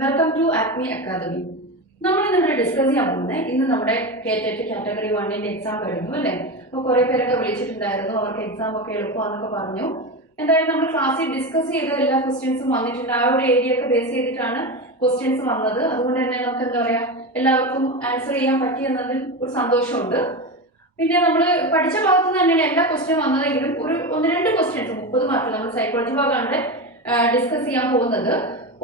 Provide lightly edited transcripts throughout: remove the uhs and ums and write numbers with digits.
Welcome to Acme academy. നമ്മൾ ഇന്നിവിടെ discuss ചെയ്യാൻ പോകുന്നത് ഇന്ന് നമ്മുടെ കേറ്ററ്റ് കാറ്റഗറി 1ന്റെ എക്സാം കഴിഞ്ഞു അല്ലേ. അപ്പോൾ കുറേ പേരൊക്കെ വിളിച്ചിട്ടുണ്ടായിരുന്നു, അവർക്ക് എക്സാം ഒക്കെ എളുപ്പമാണെന്നൊക്കെ പറഞ്ഞു. എന്തായാലും നമ്മൾ ക്ലാസ്സിൽ ഡിസ്കസ് ചെയ്ത എല്ലാ ക്വസ്റ്റ്യൻസും വന്നിട്ടുണ്ട്. ആ ഒരു ഏരിയ ഒക്കെ ബേസ് ചെയ്തിട്ടാണ് ക്വസ്റ്റ്യൻസ് വന്നത്. അതുകൊണ്ട് തന്നെ നമുക്ക് എന്താ പറയുക, എല്ലാവർക്കും ആൻസർ ചെയ്യാൻ പറ്റിയെന്നതിൽ ഒരു സന്തോഷമുണ്ട്. പിന്നെ നമ്മൾ പഠിച്ച ഭാഗത്ത് നിന്ന് തന്നെയാണ് എല്ലാ ക്വസ്റ്റ്യൻ വന്നതെങ്കിലും ഒരു 1-2 ക്വസ്റ്റ്യൻസ് 30 മാർക്ക് നമ്മൾ സൈക്കോളജി ഭാഗമാണ് ഡിസ്കസ് ചെയ്യാൻ പോകുന്നത്.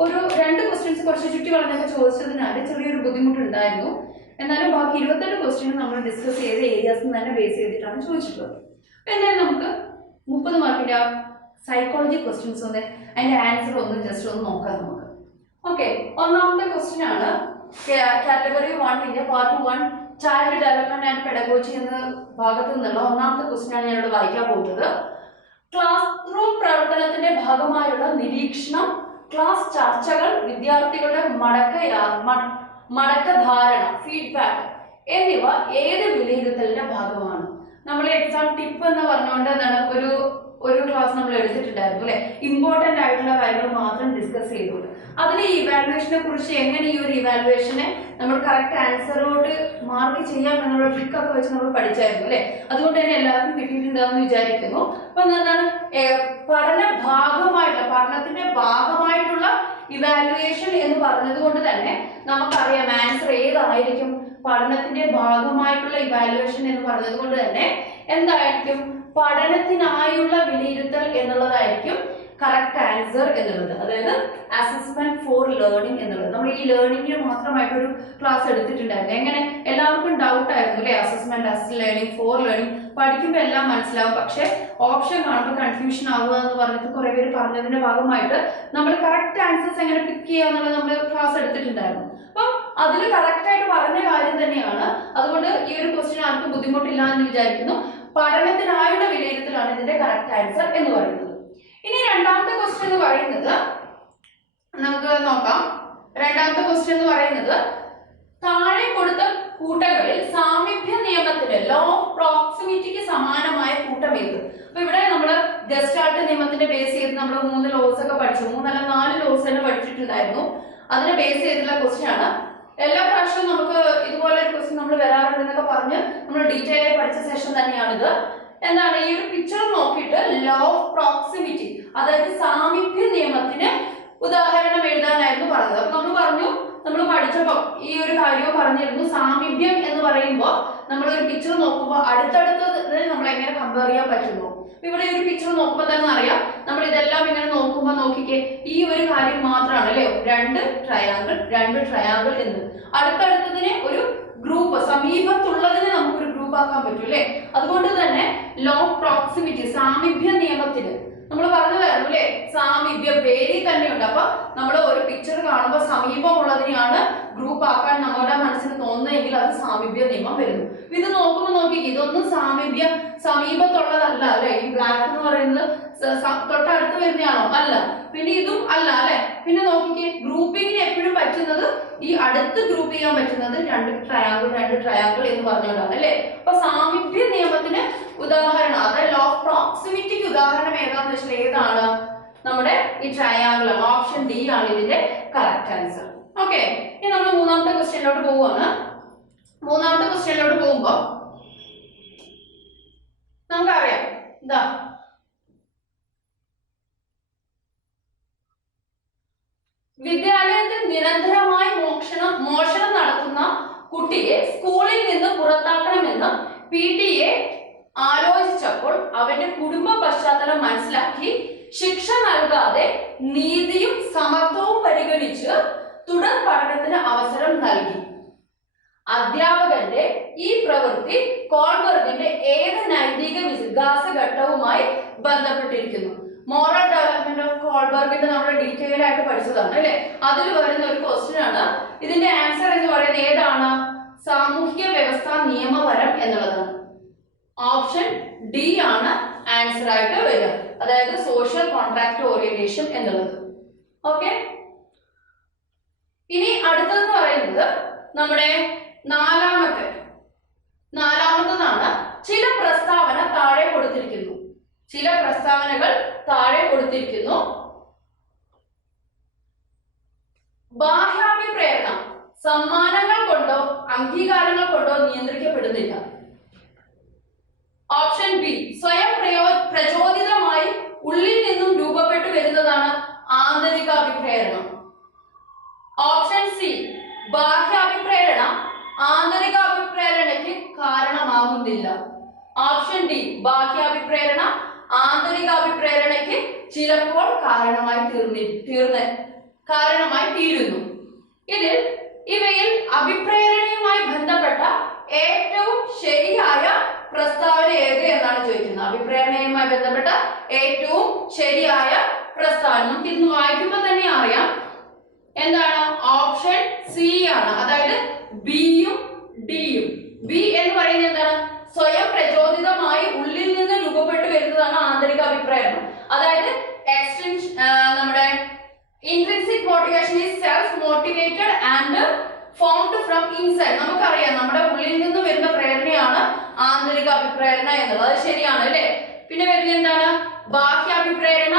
ഒരു 2 ക്വസ്റ്റ്യൻസ് കുറച്ച് ചുറ്റി വളഞ്ഞൊക്കെ ചോദിച്ചതിനാൽ ചെറിയൊരു ബുദ്ധിമുട്ടുണ്ടായിരുന്നു. എന്നാലും ബാക്കി 28 ക്വസ്റ്റ്യൻ നമ്മൾ ഡിസ്കസ് ചെയ്ത ഏരിയാസിൽ തന്നെ ബേസ് ചെയ്തിട്ടാണ് ചോദിച്ചിട്ടുള്ളത്. എന്തായാലും നമുക്ക് 30 മാർക്കിന്റെ ആ സൈക്കോളജി ക്വസ്റ്റ്യൻസ് ഒന്ന് അതിന്റെ ആൻസർ ഒന്ന് ജസ്റ്റ് ഒന്ന് നോക്കാം നമുക്ക്. ഓക്കെ, ഒന്നാമത്തെ ക്വസ്റ്റ്യൻ ആണ് കാറ്റഗറി 1ന്റെ part 1 child development and pedagogy എന്ന ഭാഗത്ത് നിന്നുള്ള ഒന്നാമത്തെ ക്വസ്റ്റ്യൻ ആണ് ഞാനിവിടെ വായിക്കാൻ പോകുന്നത്. ക്ലാസ് റൂം പ്രവർത്തനത്തിന്റെ ഭാഗമായുള്ള നിരീക്ഷണം, ക്ലാസ് ചർച്ചകൾ, വിദ്യാർത്ഥികളുടെ മടക്കധാരണ, ഫീഡ്ബാക്ക് എന്നിവ ഏത് വിലയിരുത്തലിന്റെ ഭാഗമാണ്? നമ്മൾ എക്സാം ടിപ്പ് എന്ന് പറഞ്ഞുകൊണ്ട് എന്താണ് ഒരു ക്ലാസ് നമ്മൾ എടുത്തിട്ടുണ്ടായിരുന്നു അല്ലെ. ഇമ്പോർട്ടന്റ് ആയിട്ടുള്ള കാര്യങ്ങൾ മാത്രം ഡിസ്കസ് ചെയ്തോളൂ. അതിൽ ഈ ഇവാലുവേഷനെ കുറിച്ച് എങ്ങനെ ഈ ഒരു ഇവാലുവേഷനെ നമ്മൾ കറക്റ്റ് ആൻസറോട് മാർക്ക് ചെയ്യാം എന്നുള്ള ട്രിക്കൊക്കെ വെച്ച് നമ്മൾ പഠിച്ചായിരുന്നു അല്ലെ. അതുകൊണ്ട് തന്നെ എല്ലാവർക്കും കിട്ടിയിട്ടുണ്ടാവുമെന്ന് വിചാരിക്കുന്നു. അപ്പൊ എന്താണ് പഠനത്തിന്റെ ഭാഗമായിട്ടുള്ള ഇവാലുവേഷൻ എന്ന് പറഞ്ഞത് കൊണ്ട് തന്നെ നമുക്കറിയാം ആൻസർ ഏതായിരിക്കും. പഠനത്തിന്റെ ഭാഗമായിട്ടുള്ള ഇവാലുവേഷൻ എന്ന് പറഞ്ഞത് കൊണ്ട് തന്നെ എന്തായിരിക്കും? പഠനത്തിനായുള്ള വിലയിരുത്തൽ എന്നുള്ളതായിരിക്കും കറക്റ്റ് ആൻസർ എന്നുള്ളത്. അതായത് അസസ്മെന്റ് ഫോർ ലേണിംഗ് എന്നുള്ളത്. നമ്മൾ ഈ ലേണിംഗിന് മാത്രമായിട്ടൊരു ക്ലാസ് എടുത്തിട്ടുണ്ടായിരുന്നു. എങ്ങനെ എല്ലാവർക്കും ഡൗട്ട് ആയിരുന്നു അല്ലെ, assessment, assess learning, for learning പഠിക്കുമ്പോൾ എല്ലാം മനസ്സിലാവും, പക്ഷെ ഓപ്ഷൻ കാണുമ്പോൾ കൺഫ്യൂഷൻ ആവുക എന്ന് പറഞ്ഞിട്ട് കുറെ പേര് പറഞ്ഞതിന്റെ ഭാഗമായിട്ട് നമ്മൾ കറക്റ്റ് ആൻസേഴ്സ് എങ്ങനെ പിക്ക് ചെയ്യുക എന്നുള്ളത് നമ്മൾ ക്ലാസ് എടുത്തിട്ടുണ്ടായിരുന്നു. അപ്പം അതിൽ കറക്റ്റ് ആയിട്ട് പറഞ്ഞ കാര്യം തന്നെയാണ്. അതുകൊണ്ട് ഈ ഒരു ക്വസ്റ്റ്യൻ ആർക്കും ബുദ്ധിമുട്ടില്ല എന്ന് വിചാരിക്കുന്നു. പഠനത്തിനായുള്ള വിലയിരുത്തലാണ് ഇതിന്റെ കറക്റ്റ് ആൻസർ എന്ന് പറയുന്നത്. ഇനി രണ്ടാമത്തെ ക്വസ്റ്റ്യൻ എന്ന് പറയുന്നത് നമുക്ക് നോക്കാം. രണ്ടാമത്തെ ക്വസ്റ്റ്യൻ എന്ന് പറയുന്നത് താഴെ കൊടുത്ത കൂട്ടങ്ങളിൽ സാമീപ്യ നിയമത്തിന്, ലോ ഓഫ് പ്രോക്സിമിറ്റിക്ക് സമാനമായ കൂട്ടം ഏത്? അപ്പൊ ഇവിടെ നമ്മൾ ഗസ്റ്റാൾട്ട് നിയമത്തിന്റെ ബേസ് ചെയ്ത് നമ്മൾ 3 ലോസ് ഒക്കെ പഠിച്ചു. 3 അല്ല 4 ലോസ് തന്നെ പഠിച്ചിട്ടുണ്ടായിരുന്നു. അതിനെ ബേസ് ചെയ്തിട്ടുള്ള ക്വസ്റ്റ്യൻ ആണ്. എല്ലാ പ്രാവശ്യവും നമുക്ക് ഇതുപോലെ ഒരു ക്വസ്റ്റ്യൻ നമ്മൾ വരാറുണ്ടെന്നൊക്കെ പറഞ്ഞ് നമ്മൾ ഡീറ്റെയിൽ ആയി പഠിച്ച സെഷൻ തന്നെയാണിത്. എന്താണ് ഈ ഒരു പിക്ചർ നോക്കിയിട്ട് ലോ ഓഫ് പ്രോക്സിമിറ്റി, അതായത് സാമീപ്യ നിയമത്തിന് ഉദാഹരണം എഴുതാനായിരുന്നു പറഞ്ഞത്. അപ്പൊ നമ്മൾ പറഞ്ഞു, നമ്മൾ പഠിച്ചപ്പോൾ ഈ ഒരു കാര്യവും പറഞ്ഞിരുന്നു. സാമീപ്യം എന്ന് പറയുമ്പോൾ നമ്മൾ ഒരു പിക്ചർ നോക്കുമ്പോൾ അടുത്തടുത്തത് നമ്മൾ എങ്ങനെ കമ്പയർ ചെയ്യാൻ പറ്റുന്നു. ഇവിടെ ഒരു പിക്ചർ നോക്കുമ്പോൾ തന്നെ അറിയാം, നമ്മൾ ഇതെല്ലാം ഇങ്ങനെ നോക്കുമ്പോൾ നോക്കിക്കേ, ഈ ഒരു കാര്യം മാത്രമാണ് അല്ലേ, 2 ട്രയാങ്കിൾ എന്ന്. അടുത്തടുത്തതിനെ ഒരു ഗ്രൂപ്പ്, സമീപത്തുള്ളതിനെ നമുക്കൊരു ഗ്രൂപ്പ് ആക്കാൻ പറ്റും അല്ലെ. അതുകൊണ്ട് തന്നെ ലോ ഓഫ് പ്രോക്സിമിറ്റി, സാമീപ്യ നിയമത്തിന് നമ്മൾ പറഞ്ഞതായിരുന്നു അല്ലെ, സാമീപ്യ പേരിൽ തന്നെയുണ്ട്. അപ്പൊ നമ്മൾ ഒരു പിക്ചർ കാണുമ്പോൾ സമീപമുള്ളതിനെയാണ് ഗ്രൂപ്പ് ആക്കാൻ നമ്മുടെ മനസ്സിന് തോന്നുന്നതെങ്കിൽ അത് സാമീപ്യ നിയമം വരുന്നു. ഇത് നോക്കുമ്പോൾ നോക്കിക്കേ, ഇതൊന്നും സമീപത്തുള്ളതല്ല അല്ലെ. ഈ ബ്ലാക്ക് എന്ന് പറയുന്നത് തൊട്ടടുത്ത് വരുന്നതാണോ? അല്ല. പിന്നെ ഇതും അല്ല അല്ലെ. പിന്നെ നോക്കിക്കേ, ഗ്രൂപ്പിങ്ങിന് എപ്പോഴും പറ്റുന്നത്, ഈ അടുത്ത് ഗ്രൂപ്പ് ചെയ്യാൻ പറ്റുന്നത് 2 ട്രയാങ്കിൾ എന്ന് പറഞ്ഞുകൊണ്ടാണ് അല്ലെ. അപ്പൊ സാമീപ്യ നിയമത്തിന് ഉദാഹരണം, അതായത് ലോ ഓഫ് പ്രോക്സിമിറ്റിക്ക് ഉദാഹരണം ഏതാന്ന് വെച്ചാൽ ഏതാണ്? നമ്മുടെ ഈ ട്രയാങ്കിൾ ആണ്. ഓപ്ഷൻ ഡി ആണ് ഇതിന്റെ കറക്റ്റ് ആൻസർ. ഓക്കെ, ഇനി നമ്മൾ മൂന്നാമത്തെ ക്വസ്റ്റ്യനിലോട്ട് പോവുകയാണ്. മൂന്നാമത്തെ ക്വസ്റ്റ്യനിലോട്ട് പോകുമ്പോൾ നമുക്കറിയാം, ഇതാ വിദ്യാലയത്തിൽ നിരന്തരമായി മോഷണം നടത്തുന്ന കുട്ടിയെ സ്കൂളിൽ നിന്ന് പുറത്താക്കണമെന്ന് PTA ആലോചിച്ചപ്പോൾ അവന്റെ കുടുംബ പശ്ചാത്തലം മനസ്സിലാക്കി ശിക്ഷ നൽകാതെ നീതിയും സമത്വവും പരിഗണിച്ച് തുടർ പഠനത്തിന് അവസരം നൽകി. അധ്യാപകന്റെ ഈ പ്രവൃത്തി കോൾബർഗിന്റെ ഏത് നൈതിക വികാസ ഘട്ടവുമായി ബന്ധപ്പെട്ടിരിക്കുന്നു? മോറൽ ഡെവലപ്മെന്റ് ഓഫ് കോൾബർഗിന്റെ നമ്മൾ ഡീറ്റെയിൽ ആയിട്ട് പഠിച്ചതാണ് അല്ലെ. അതിൽ വരുന്ന ഒരു ക്വസ്റ്റ്യൻ ആണ്. ഇതിന്റെ ആൻസർ എന്ന് പറയുന്നത് ഏതാണ്? സാമൂഹിക വ്യവസ്ഥാ നിയമപരം എന്നുള്ളതാണ്. ഓപ്ഷൻ ഡി ആണ് ആൻസർ ആയിട്ട് വരിക, അതായത് സോഷ്യൽ കോൺട്രാക്ട് ഓറിയന്റേഷൻ എന്നുള്ളത്. ഓക്കെ, ഇനി അടുത്തതെന്ന് പറയുന്നത് നമ്മുടെ നാലാമത്തതാണ്. ചില പ്രസ്താവനകൾ താഴെ കൊടുത്തിരിക്കുന്നു. ബാഹ്യാഭിപ്രേരണ സമ്മാനങ്ങൾ കൊണ്ടോ അംഗീകാരങ്ങൾ കൊണ്ടോ നിയന്ത്രിക്കപ്പെടുന്നില്ല. ഓപ്ഷൻ ബി സ്വയം പ്രചോദിതമായി ഉള്ളിൽ നിന്നും രൂപപ്പെട്ടു വരുന്നതാണ് ആന്തരികാഭിപ്രേരണം. ഓപ്ഷൻ സി ബാഹ്യാഭിപ്രേരണ ആന്തരികാഭിപ്രേരണയ്ക്ക് കാരണമാകുന്നില്ല. ഓപ്ഷൻ ഡി ബാഹ്യാഭിപ്രേരണ ആന്തരികാഭിപ്രേരണയ്ക്ക് ചിലപ്പോൾ കാരണമായി തീരുന്നു. ഇവയിൽ അഭിപ്രേരണയുമായി ബന്ധപ്പെട്ട ഏറ്റവും ശരിയായ പ്രസ്താവന ഏത് എന്നാണ് ചോദിക്കുന്നത്. അഭിപ്രേരണയുമായി ബന്ധപ്പെട്ട ഏറ്റവും ശരിയായ പ്രസ്താവന നമുക്ക് ഇന്ന് വായിക്കുമ്പോൾ തന്നെ അറിയാം എന്താണ്. ഓപ്ഷൻ സി ആണ്. അതായത് ബിയും ഡിയും. ബി എന്ന് പറയുന്നത് എന്താണ്? സ്വയം പ്രചോദിതമായി ഉള്ളിൽ നിന്ന് രൂപപ്പെട്ടു വരുന്നതാണ് ആന്തരിക അഭിപ്രേരണം. അതായത് നമ്മുടെ intrinsic motivation is self motivated and formed from inside. നമുക്കറിയാം നമ്മുടെ ഉള്ളിൽ നിന്ന് വരുന്ന പ്രേരണയാണ് ആന്തരിക അഭിപ്രേരണ എന്നുള്ളത്. അത് ശരിയാണ് അല്ലേ? പിന്നെ വരുന്നത് എന്താണ്? ബാഹ്യാഭിപ്രേരണ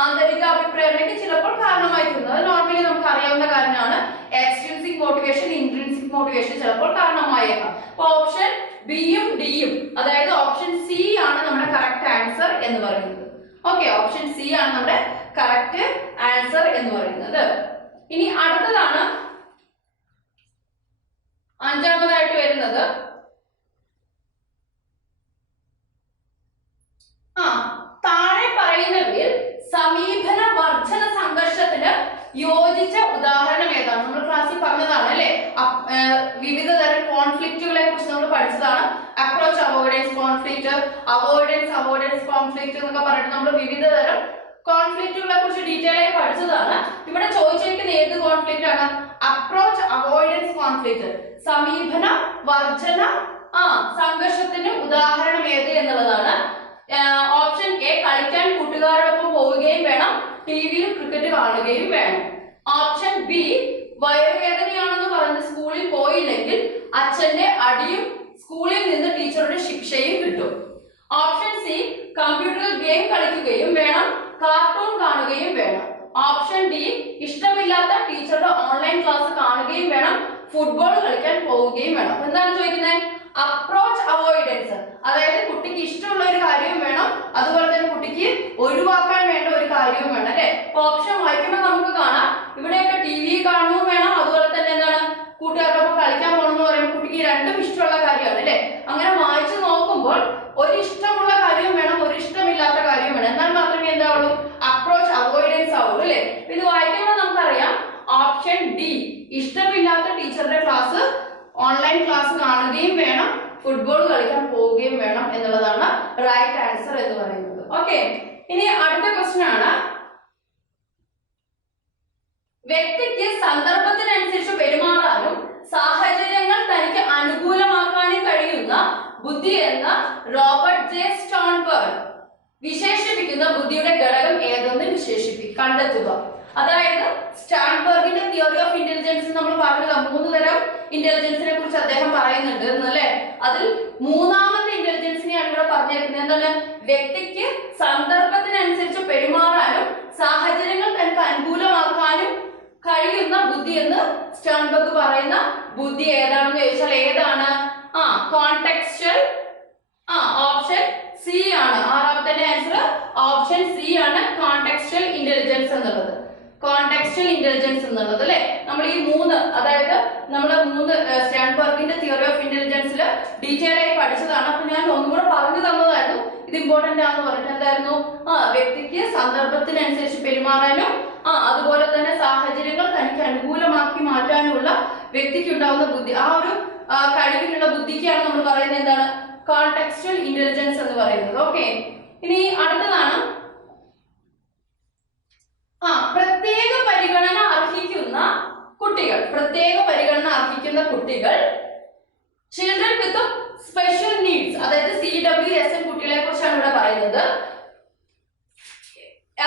ആന്തരിക അഭിപ്രേരണയ്ക്ക് ചിലപ്പോൾ കാരണമായി തീരുന്നത്. അത് നോർമലി നമുക്ക് അറിയാവുന്ന കാര്യമാണ്. എക്സ്ട്രിൻസിക് മോട്ടിവേഷൻ ഇൻട്രിൻസിക് മോട്ടിവേഷൻ ചിലപ്പോൾ കാരണമായേക്കാം. അപ്പൊ ഓപ്ഷൻ ബിയും ഡിയും, അതായത് ഓപ്ഷൻ സി ആണ് നമ്മുടെ കറക്റ്റ് ആൻസർ എന്ന് പറയുന്നത്. ഓക്കെ, ഓപ്ഷൻ സി ആണ് നമ്മുടെ കറക്റ്റ് ആൻസർ എന്ന് പറയുന്നത്. ഇനി അടുത്തതാണ് അഞ്ചാമതായിട്ട് വരുന്നത്. താഴെ പറയുന്നവയിൽ സമീപന വർധന സംഘർഷത്തിന് യോജിച്ച ഉദാഹരണം ഏതാണ്? നമ്മൾ ക്ലാസ്സിൽ പറഞ്ഞതാണ് അല്ലെ, വിവിധ തരം കോൺഫ്ലിക്റ്റുകളെ കുറിച്ച് നമ്മൾ പഠിച്ചതാണ്. Approach avoidance conflict, avoidance conflict എന്നൊക്കെ പറഞ്ഞിട്ട് നമ്മൾ വിവിധ തരം കോൺഫ്ലിക്റ്റുകളെ കുറിച്ച് ഡീറ്റെയിൽ ആയി പഠിച്ചതാണ്. ഇവിടെ ചോദിച്ചിരിക്കുന്ന ഏത് കോൺഫ്ലിക്റ്റ് ആണ്? Approach avoidance conflict. സമീപന വർധന സംഘർഷത്തിന് ഉദാഹരണം ഏത് എന്നുള്ളതാണ്. ഓപ്ഷൻ എ കളിക്കാൻ കൂട്ടുകാരോടൊപ്പം പോവുകയും വേണം, ടിവിയിൽ ക്രിക്കറ്റ് കാണുകയും വേണം. ഓപ്ഷൻ ബി വയറുവേദനയാണെന്ന് പറഞ്ഞ് സ്കൂളിൽ പോയില്ലെങ്കിൽ അച്ഛന്റെ അടിയും സ്കൂളിൽ നിന്ന് ടീച്ചറുടെ ശിക്ഷയും കിട്ടും. ഓപ്ഷൻ സി കമ്പ്യൂട്ടറിൽ ഗെയിം കളിക്കുകയും വേണം, കാർട്ടൂൺ കാണുകയും വേണം. ഓപ്ഷൻ ഡി ഇഷ്ടമില്ലാത്ത ടീച്ചറുടെ ഓൺലൈൻ ക്ലാസ് കാണുകയും വേണം, ഫുട്ബോൾ കളിക്കാൻ പോവുകയും വേണം. എന്താണ് ചോദിക്കുന്നത്? അപ്രോച്ച് അവോയ്ഡൻസ്, അതായത് കുട്ടിക്ക് ഇഷ്ടമുള്ള ഒരു കാര്യവും വേണം, അതുപോലെ തന്നെ കുട്ടിക്ക് ഒഴിവാക്കാൻ വേണ്ട ഒരു കാര്യവും വേണം അല്ലെ. ഓപ്ഷൻ വായിക്കുമ്പോൾ നമുക്ക് കാണാം ഇവിടെയൊക്കെ ടി വി കാണുകയും വേണം, അതുപോലെ തന്നെ എന്താണ് കൂട്ടുകാരോടൊപ്പം കളിക്കാൻ പോകണം എന്ന് പറയുമ്പോൾ കുട്ടിക്ക് രണ്ടും ഇഷ്ടമുള്ള കാര്യമാണ് അല്ലെ. അങ്ങനെ വായിച്ചു നോക്കുമ്പോൾ ഒരു ഇഷ്ടമുള്ള കാര്യവും വേണം, ഒരു ഇഷ്ടമില്ലാത്ത കാര്യവും വേണം. എന്നാൽ മാത്രമേ എന്താവുള്ളൂ? അപ്രോച്ച് അവോയ്ഡൻസ് ആവുള്ളൂ അല്ലെ. ഇത് വായിക്കുമ്പോൾ നമുക്കറിയാം ഓപ്ഷൻ ഡി ഇഷ്ടമില്ലാത്ത ടീച്ചറുടെ ക്ലാസ് ഓൺലൈൻ ക്ലാസ് കാണുകയും വേണം, ഫുട്ബോൾ കളിക്കാൻ പോവുകയും വേണം എന്നുള്ളതാണ് റൈറ്റ് ആൻസർ എന്ന് പറയുന്നത്. ഓക്കെ, ഇനി അടുത്ത ക്വസ്റ്റ്യൻ ആണ്. വ്യക്തിക്ക് സന്ദർഭത്തിനനുസരിച്ച് പെരുമാറാനും സാഹചര്യങ്ങൾ തനിക്ക് അനുകൂലമാക്കാനും കഴിയുന്ന ബുദ്ധി എന്ന റോബർട്ട് ജെ സ്റ്റോൺബർഗ് വിശേഷിപ്പിക്കുന്ന ബുദ്ധിയുടെ ഘടകം ഏതെന്ന് കണ്ടെത്തുക. അതായത് സ്റ്റാൻബർഗിന്റെ തിയറി ഓഫ് ഇന്റലിജൻസ് നമ്മൾ പറഞ്ഞത് 3 തരം ഇന്റലിജൻസിനെ കുറിച്ച് അദ്ദേഹം പറയുന്നുണ്ട് എന്നല്ലേ. അതിൽ മൂന്നാമത്തെ ഇന്റലിജൻസിനെയാണ് ഇവിടെ പറഞ്ഞിരിക്കുന്നത്. എന്താണ്? വ്യക്തിക്ക് സന്ദർഭത്തിനനുസരിച്ച് പെരുമാറാനും സാഹചര്യങ്ങൾ തനിക്ക് അനുകൂലമാക്കാനും കഴിയുന്ന ബുദ്ധി എന്ന് സ്റ്റാൻബർഗ് പറയുന്ന ബുദ്ധി ഏതാണെന്ന് ചോദിച്ചാൽ ഏതാണ്? കോണ്ടെക്സ്ച്വൽ. ഓപ്ഷൻ സി ആണ്. ആറാമത്തെ ആൻസർ ഓപ്ഷൻ സി ആണ്, കോണ്ടെക്സ്ച്വൽ ഇന്റലിജൻസ് എന്നുള്ളത്. കോണ്ടെക്സ്ച്വൽ ഇന്റലിജൻസ് എന്നുള്ളത് അല്ലെ. നമ്മൾ ഈ 3, അതായത് നമ്മൾ 3 സ്റ്റാൻബർഗിന്റെ തിയറി ഓഫ് ഇന്റലിജൻസിൽ ഡീറ്റെയിൽ ആയി പഠിച്ചതാണ്. അപ്പൊ ഞാൻ ഒന്നുകൂടെ പറഞ്ഞു തന്നതായിരുന്നു, ഇത് ഇമ്പോർട്ടന്റ് ആണെന്ന് പറഞ്ഞിട്ട്. എന്തായിരുന്നു? വ്യക്തിക്ക് സന്ദർഭത്തിനനുസരിച്ച് പെരുമാറാനും അതുപോലെ തന്നെ സാഹചര്യങ്ങൾ തനിക്ക് അനുകൂലമാക്കി മാറ്റാനുമുള്ള വ്യക്തിക്ക് ഉണ്ടാവുന്ന ബുദ്ധി, ആ ഒരു കഴിവിനുള്ള ബുദ്ധിക്കാണ് നമ്മൾ പറയുന്നത് എന്താണ്? കോണ്ടെക്സ്ച്വൽ ഇന്റലിജൻസ് എന്ന് പറയുന്നത്. ഓക്കെ, ഇനി അടുത്തതാണ് പ്രത്യേക പരിഗണന അർഹിക്കുന്ന കുട്ടികൾ, ചിൽഡ്രൻ വിത്ത് സ്പെഷ്യൽ നീഡ്സ്, അതായത് CWSN കുട്ടികളെ കുറിച്ചാണ് ഇവിടെ പറയുന്നത്.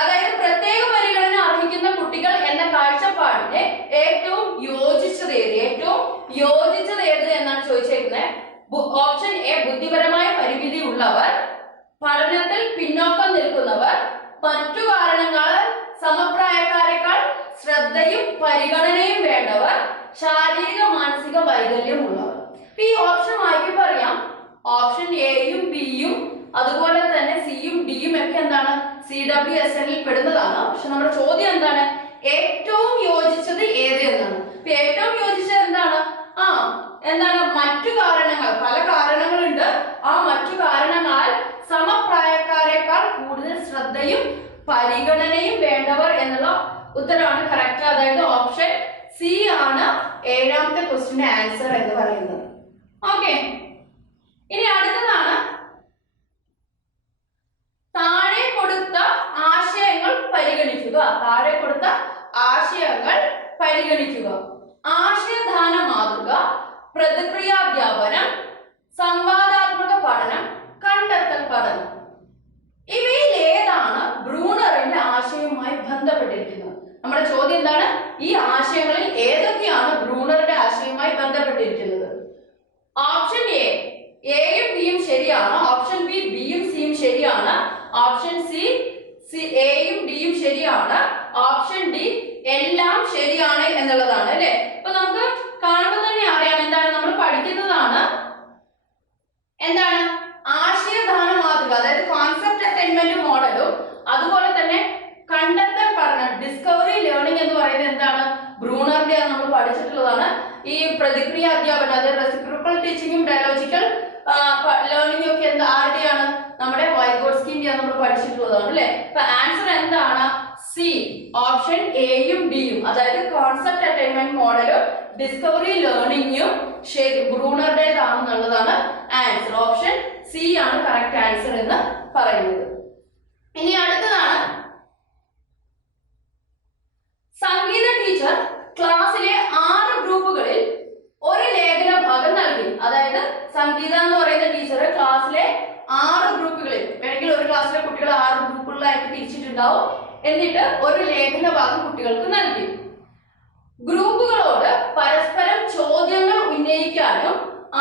അതായത് പ്രത്യേക പരിഗണന അർഹിക്കുന്ന കുട്ടികൾ എന്ന കാഴ്ചപ്പാടിന് ഏറ്റവും യോജിച്ചത് ഏത് എന്നാണ് ചോദിച്ചേക്കുന്നത്. ഓപ്ഷൻ എ ബുദ്ധിപരമായ പരിമിതി ഉള്ളവർ, പഠനത്തിൽ പിന്നോക്കം നിൽക്കുന്നവർ, മറ്റു കാരണങ്ങളാൽ സമപ്രായക്കാരെക്കാൾ ശ്രദ്ധയും പരിഗണനയും വേണ്ടവർ, ശാരീരിക മാനസിക വൈകല്യമുള്ളവർ. ഈ ഓപ്ഷൻ വായിക്കുമ്പോൾ അറിയാം, ഓപ്ഷൻ എയും ബിയും അതുപോലെ തന്നെ സിയും ഡിയും ഒക്കെ എന്താണ് CWSL പെടുന്നതാണ്. പക്ഷെ നമ്മുടെ ചോദ്യം എന്താണ്, ഏറ്റവും യോജിച്ചത് ഏത് എന്നാണ്. ഏറ്റവും യോജിച്ചത് എന്താണ്, എന്താണ് മറ്റു കാരണങ്ങൾ, പല കാരണങ്ങളുണ്ട്. ആ മറ്റു കാരണങ്ങളാൽ സമപ്രായക്കാരെക്കാൾ കൂടുതൽ ശ്രദ്ധയും പരിഗണനയും വേണ്ടവർ എന്നുള്ള ഉത്തരമാണ് കറക്റ്റ്. അതായത് ഓപ്ഷൻ സി ആണ് ഏഴാമത്തെ ക്വസ്റ്റിന്റെ ആൻസർ എന്ന് പറയുന്നത്. ഓക്കെ, ഇനി അടുത്തതാണ് താഴെ കൊടുത്ത ആശയങ്ങൾ പരിഗണിക്കുക. താഴെ കൊടുത്ത ആശയങ്ങൾ പരിഗണിക്കുക. ആശയദാന മാതൃക, പ്രതിക്രിയാധ്യാപനം, സംവാദാത്മക പഠനം, കണ്ടെത്തൽ പഠനം. ഇവയിൽ ഏതാണ് ബ്രൂണറിന്റെ ആശയവുമായി ബന്ധപ്പെട്ടിരിക്കുന്നത്? നമ്മുടെ ചോദ്യം എന്താണ്, ഈ ആശയങ്ങളിൽ ഏതൊക്കെയാണ് ബ്രൂണറുടെ ആശയവുമായി ബന്ധപ്പെട്ടിരിക്കുന്നത്? ഓപ്ഷൻ എയും ബിയും ശരിയാണ്. ഓപ്ഷൻ ബി ബിയും സിയും ശരിയാണ്. ഓപ്ഷൻ സി എയും ഡിയും ശരിയാണ്. ഓപ്ഷൻ ഡി എല്ലാം ശരിയാണ് എന്നുള്ളതാണ് അല്ലെ. അപ്പൊ നമുക്ക് കാണുമ്പോൾ തന്നെ അറിയാം എന്താണ് നമ്മൾ പഠിക്കുന്നതാണ്, എന്താണ് ആശയദാന മാതൃക, അതായത് കോൺസെപ്റ്റ് അറ്റൈൻമെന്റ് മോഡലും അതുപോലെ തന്നെ കണ്ടെത്തൽ പഠനം, ഡിസ്കവറി ലേണിംഗ് എന്ന് പറയുന്നത് എന്താണ് ബ്രൂണറിന്റെ നമ്മൾ പഠിച്ചിട്ടുള്ളതാണ്. ഈ പ്രതിക്രിയ അധ്യാപനം, അതായത് റെസിപ്രോക്കൽ ടീച്ചിങ്ങും ഡയലോജിക്കൽ ലേണിംഗും ഒക്കെ ആരുടെയാണ്, നമ്മുടെ വൈഗോട്സ്കിന്റെ നമ്മൾ പഠിച്ചിട്ടുള്ളതാണ് അല്ലെ. അപ്പൊ ആൻസർ എന്താണ്, സി ഓപ്ഷൻ എയും ഡിയും, അതായത് കോൺസെപ്റ്റ് അറ്റൈൻമെന്റ് മോഡലും ഡിസ്കവറി ലേണിംഗും ബ്രൂണറുടേതാണെന്നുള്ളതാണ് ആൻസർ. ഓപ്ഷൻ സി ആണ് കറക്റ്റ് ആൻസർ എന്ന് പറയുന്നത്. ഇനി അടുത്തതാണ് സംഗീത ടീച്ചർ ക്ലാസ്സിലെ 6 ഗ്രൂപ്പുകളിൽ ഒരു ലേഖന ഭാഗം നൽകി. അതായത് സംഗീത എന്ന് പറയുന്ന ടീച്ചർ ക്ലാസ്സിലെ 6 ഗ്രൂപ്പുകളിൽ, വേണമെങ്കിൽ ഒരു ക്ലാസ്സിലെ കുട്ടികൾ 6 ഗ്രൂപ്പുകളിലായിട്ട് തിരിച്ചിട്ടുണ്ടാവും, എന്നിട്ട് ഒരു ലേഖന ഭാഗം കുട്ടികൾക്ക് നൽകി. ഗ്രൂപ്പുകളോട് പരസ്പരം ചോദ്യങ്ങൾ ഉന്നയിക്കാനും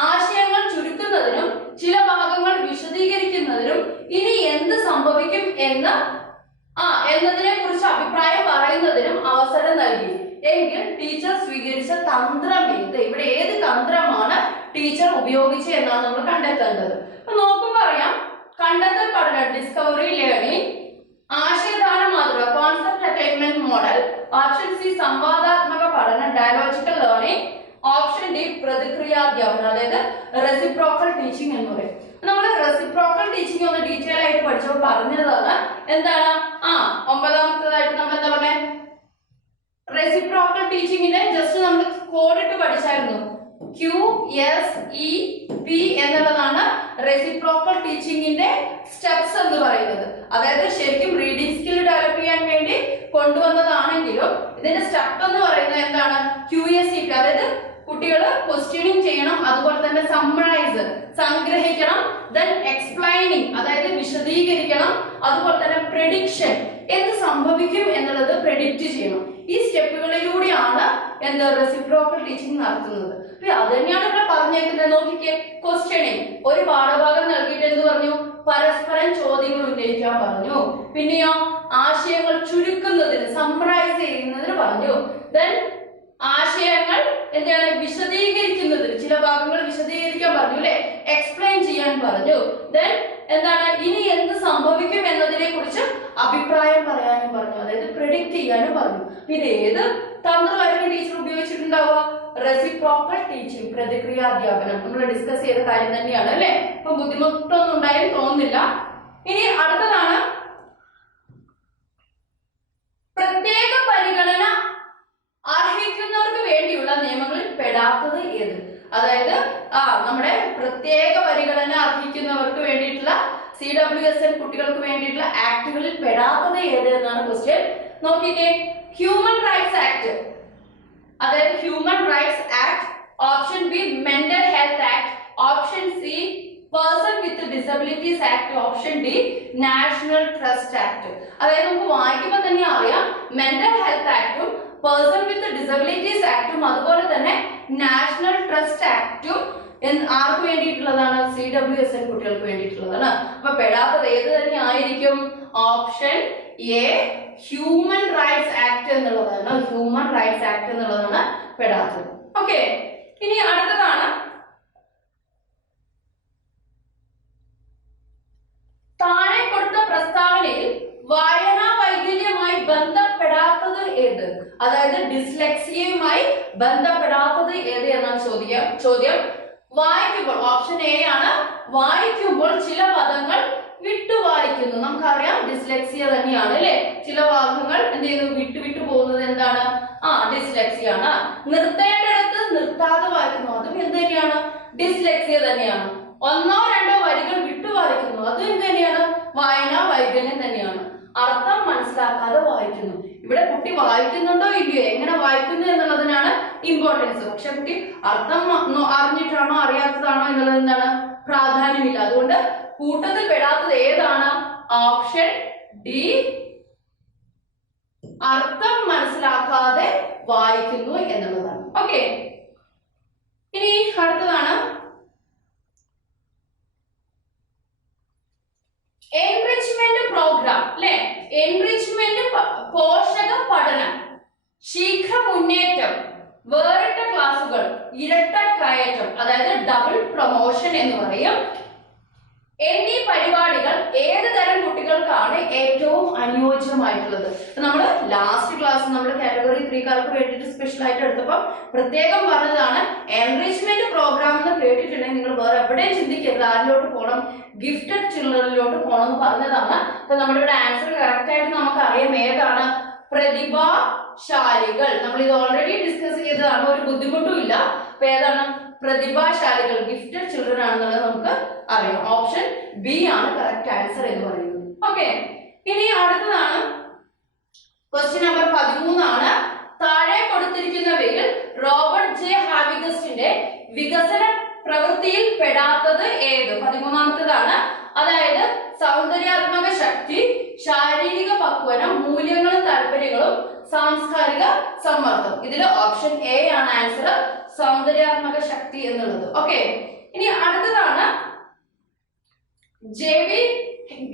ആശയങ്ങൾ ചുരുക്കുന്നതിനും ചില ഭാഗങ്ങൾ വിശദീകരിക്കുന്നതിനും ഇനി എന്ത് സംഭവിക്കും എന്നതിനെ കുറിച്ച് അഭിപ്രായം പറയുന്നതിനും അവസരം നൽകി. എങ്കിൽ ടീച്ചർ സ്വീകരിച്ച തന്ത്രം ഏത്? ഇവിടെ ഏത് തന്ത്രമാണ് ടീച്ചർ ഉപയോഗിച്ചത് എന്നാണ് നമ്മൾ കണ്ടെത്തേണ്ടത്. അപ്പൊ നോക്കുമ്പോൾ അറിയാം, കണ്ടെത്തൽ പഠനം, ഡിസ്കവറി ലേണിംഗ്, ആശയദാന മാതൃക, concept attainment model, option C സംവാദാത്മക പഠനം, ഡയലോജിക്കൽ ലേണിംഗ്, ഓപ്ഷൻ ഡി പ്രതിക്രിയാധ്യാപനം, അതായത് റെസിപ്രോക്കൽ ടീച്ചിങ് എന്ന് പറയും. നമ്മൾ റെസിപ്രോക്കൽ ടീച്ചിങ് ഒന്ന് ഡീറ്റെയിൽ ആയിട്ട് പഠിച്ചപ്പോൾ പറഞ്ഞതാണ് എന്താണ്, 9ാമത്തേതായിട്ട് നമ്മൾ എന്താ പറഞ്ഞ റെസിപ്രോക്കൽ ടീച്ചിങ്ങിന്റെ ജസ്റ്റ് നമ്മൾ കോഡ് ഇട്ട് പഠിച്ചായിരുന്നു. QSEP എന്നുള്ളതാണ് റെസിപ്രോക്കൽ ടീച്ചിങ്ങിന്റെ സ്റ്റെപ്സ് എന്ന് പറയുന്നത്. അതായത് ശരിക്കും റീഡിംഗ് സ്കിൽ ഡെവലപ്പ് ചെയ്യാൻ വേണ്ടി കൊണ്ടുവന്നതാണെങ്കിലും ഇതിന്റെ സ്റ്റെപ്പ് എന്ന് പറയുന്നത് എന്താണ്, QSEP, അതായത് കുട്ടികൾ ക്വസ്റ്റ്യനിങ് ചെയ്യണം, അതുപോലെ തന്നെ സമ്മറൈസ് സംഗ്രഹിക്കണം, ദെൻ എക്സ്പ്ലൈനിങ് അതായത് വിശദീകരിക്കണം, അതുപോലെ തന്നെ പ്രെഡിക്ഷൻ എന്ത് സംഭവിക്കും എന്നുള്ളത് പ്രെഡിക്റ്റ് ചെയ്യണം. ഈ സ്റ്റെപ്പുകളിലൂടെയാണ് എന്താ റെസിപ്രോക്കൽ ടീച്ചിങ് നടത്തുന്നത്. അത് തന്നെയാണ് ഇവിടെ പറഞ്ഞേക്കുന്നത്. നോക്കിക്കേ, ക്വസ്റ്റ്യനിങ് ഒരു പാഠഭാഗം നൽകിയിട്ട് എന്ത് പറഞ്ഞു, പരസ്പരം ചോദ്യങ്ങൾ ഉന്നയിക്കാൻ പറഞ്ഞു. പിന്നെയോ ആശയങ്ങൾ ചുരുക്കുന്നതിന് സമ്മറൈസ് ചെയ്യുന്നതിന് പറഞ്ഞു. ദെൻ ആശയങ്ങൾ എന്താണ് വിശദീകരിക്കുന്നതിന് ചില ഭാഗങ്ങൾ വിശദീകരിക്കാൻ പറഞ്ഞു അല്ലെ, എക്സ്പ്ലെയിൻ ചെയ്യാൻ പറഞ്ഞു. ദെൻ എന്താണ് ഇനി എന്ത് സംഭവിക്കും എന്നതിനെ കുറിച്ച് അഭിപ്രായം പറയാനും പറഞ്ഞു, അതായത് പ്രെഡിക്റ്റ് ചെയ്യാനും പറഞ്ഞു. ഇത് ഏത് തന്ത്രമായിരിക്കും ടീച്ചർ ഉപയോഗിച്ചിട്ടുണ്ടാവുക, റെസിപ്രോക്കൽ ടീച്ചിങ്, പ്രതിക്രിയാധ്യാപനം. നമ്മൾ ഡിസ്കസ് ചെയ്ത കാര്യം തന്നെയാണ് അല്ലെ. അപ്പൊ ബുദ്ധിമുട്ടൊന്നും ഉണ്ടായെന്ന് തോന്നുന്നില്ല. ഇനി അടുത്തതാണ് പ്രത്യേക പരിഗണന അർഹിക്കുന്നവർക്ക് വേണ്ടിയുള്ള നിയമങ്ങളിൽ പെടാത്തത് ഏത്? അതായത് നമ്മുടെ പ്രത്യേക പരിഗണന അർഹിക്കുന്നവർക്ക് വേണ്ടിയിട്ടുള്ള CWSL കുട്ടികൾക്ക് വേണ്ടിയിട്ടുള്ള ആക്ടുകളിൽ പെടാത്തത് ഏത് എന്നാണ് ക്വസ്റ്റ്യൻ. നോക്കിക്കേ, ഹ്യൂമൻ റൈറ്റ്സ് ആക്ട്, അതായത് human rights act, option B mental health act, option C person with disabilities act, option D national trust act. അതായത് നമുക്ക് വായിക്കുമ്പോൾ തന്നെ അറിയാം, മെന്റൽ ഹെൽത്ത് ആക്ടും പേഴ്സൺ വിത്ത് ഡിസബിലിറ്റീസ് ആക്ടും അതുപോലെ തന്നെ നാഷണൽ ട്രസ്റ്റ് ആക്ടും ആർക്ക് വേണ്ടിയിട്ടുള്ളതാണ്, CWSL കുട്ടികൾക്ക് വേണ്ടിയിട്ടുള്ളതാണ്. അപ്പൊ പെടാത്തത് ഏത് തന്നെ ആയിരിക്കും, option A human rights act എന്നുള്ളതാണ്, ഹ്യൂമൻ റൈറ്റ്സ് ആക്ട് എന്നുള്ളതാണ് പെടാത്തത്. ഓക്കെ, ഇനി അടുത്തതാണ് താഴെ കൊടുത്ത പ്രസ്താവനയിൽ വായനാ വൈകല്യവുമായി ബന്ധപ്പെടാത്തത് ഏത്? അതായത് ഡിസ്ലെക്സിയയുമായി ബന്ധപ്പെടാത്തത് ഏത് എന്നാണ് ചോദ്യം. വായിക്കുമ്പോൾ ഓപ്ഷൻ എ ആണ്, വായിക്കുമ്പോൾ ചില പദങ്ങൾ വിട്ടു വായിക്കുന്നു. നമുക്കറിയാം ഡിസ്ലെക്സിയ തന്നെയാണ് അല്ലെ, ചില വാക്കുകൾ എന്ത് ചെയ്യുന്നു, വിട്ടു പോകുന്നത് എന്താണ്, ഡിസ്ലെക്സിയ ആണ്. നിർത്തേണ്ടിടത്ത് നിർത്താതെ വായിക്കുന്നു, അതും എന്ത് തന്നെയാണ്, ഡിസ്ലെക്സിയ തന്നെയാണ്. ഒന്നോ രണ്ടോ വരികൾ വിട്ടു വായിക്കുന്നു, അതും എന്ത് തന്നെയാണ്, വായനാ വൈകല്യം തന്നെയാണ്. അർത്ഥം മനസ്സിലാക്കാതെ വായിക്കുന്നു, ഇവിടെ കുട്ടി വായിക്കുന്നുണ്ടോ ഇല്ലയോ, എങ്ങനെ വായിക്കുന്നു എന്നുള്ളതിനാണ് ഇമ്പോർട്ടൻസ്. പക്ഷെ കുട്ടി അർത്ഥം അറിഞ്ഞിട്ടാണോ അറിയാത്തതാണോ എന്നുള്ളത് എന്താണ്, പ്രാധാന്യമില്ല. അതുകൊണ്ട് കൂട്ടത്തിൽ പെടാത്തത് ഏതാണ്, ഓപ്ഷൻ ഡി, അർത്ഥം മനസ്സിലാക്കാതെ വായിക്കുന്നു എന്നുള്ളതാണ്. ഓക്കെ, ഇനി അടുത്തതാണ് എൻറിച്ച്മെന്റ് പ്രോഗ്രാം അല്ലെ, എൻറിച്ച്മെന്റ് പോഷക പഠനം, ശീഘ്ര മുന്നേറ്റം, വേറിട്ട ക്ലാസുകൾ, ഇരട്ട കയറ്റം, അതായത് ഡബിൾ പ്രൊമോഷൻ എന്ന് പറയും. എന്നീ പരിപാടികൾ ഏത് തരം കുട്ടികൾക്കാണ് ഏറ്റവും അനുയോജ്യമായിട്ടുള്ളത്? നമ്മൾ ലാസ്റ്റ് ക്ലാസ് നമ്മൾ കാറ്റഗറി 3കാർക്ക് വേണ്ടിയിട്ട് സ്പെഷ്യൽ ആയിട്ട് എടുത്തപ്പോൾ പ്രത്യേകം പറഞ്ഞതാണ്, എൻറിച്ച്മെന്റ് പ്രോഗ്രാം എന്ന് കേട്ടിട്ടുണ്ടെങ്കിൽ നിങ്ങൾ വേറെ എവിടെയും ചിന്തിക്കരുത്, ആരിലോട്ട് പോകണം, ഗിഫ്റ്റഡ് ചിൽഡ്രനിലോട്ട് പോകണം എന്ന് പറഞ്ഞതാണ്. അപ്പൊ നമ്മുടെ ഇവിടെ ആൻസർ കറക്റ്റ് ആയിട്ട് നമുക്കറിയാം ഏതാണ്, പ്രതിഭാശാലികൾ. നമ്മൾ ഇത് ഓൾറെഡി ഡിസ്കസ് ചെയ്തതാണ്, ഒരു ബുദ്ധിമുട്ടും ഇല്ല. അപ്പൊ ഏതാണ്, പ്രതിഭാശാലികൾ, ഗിഫ്റ്റഡ് ചിൽഡ്രൻ ആണെന്നുള്ളത് നമുക്ക് അറിയാം. ഓപ്ഷൻ ബി ആണ് കറക്റ്റ് ആൻസർ എന്ന് പറയുന്നത്. ഓക്കെ, ഇനി അടുത്തതാണ് ക്വസ്റ്റ്യൻ നമ്പർ 13 ആണ്. താഴെ കൊടുത്തിരിക്കുന്നവയിൽ റോബർട്ട് ജെ ഹാവിഗസ്റ്റിന്റെ വികസന പ്രവൃത്തിയിൽ പെടാത്തത് ഏത്? 13ാമത്തേതാണ്. അതായത് സൗന്ദര്യാത്മക ശക്തി, ശാരീരിക പക്വനം, മൂല്യങ്ങളും താല്പര്യങ്ങളും, സാംസ്കാരിക സമ്മർദ്ദം. ഇതിൽ ഓപ്ഷൻ എ ആണ് ആൻസർ, സൗന്ദര്യാത്മക ശക്തി എന്നുള്ളത്. ഓക്കെ, ഇനി അടുത്തതാണ് ജെ.വി.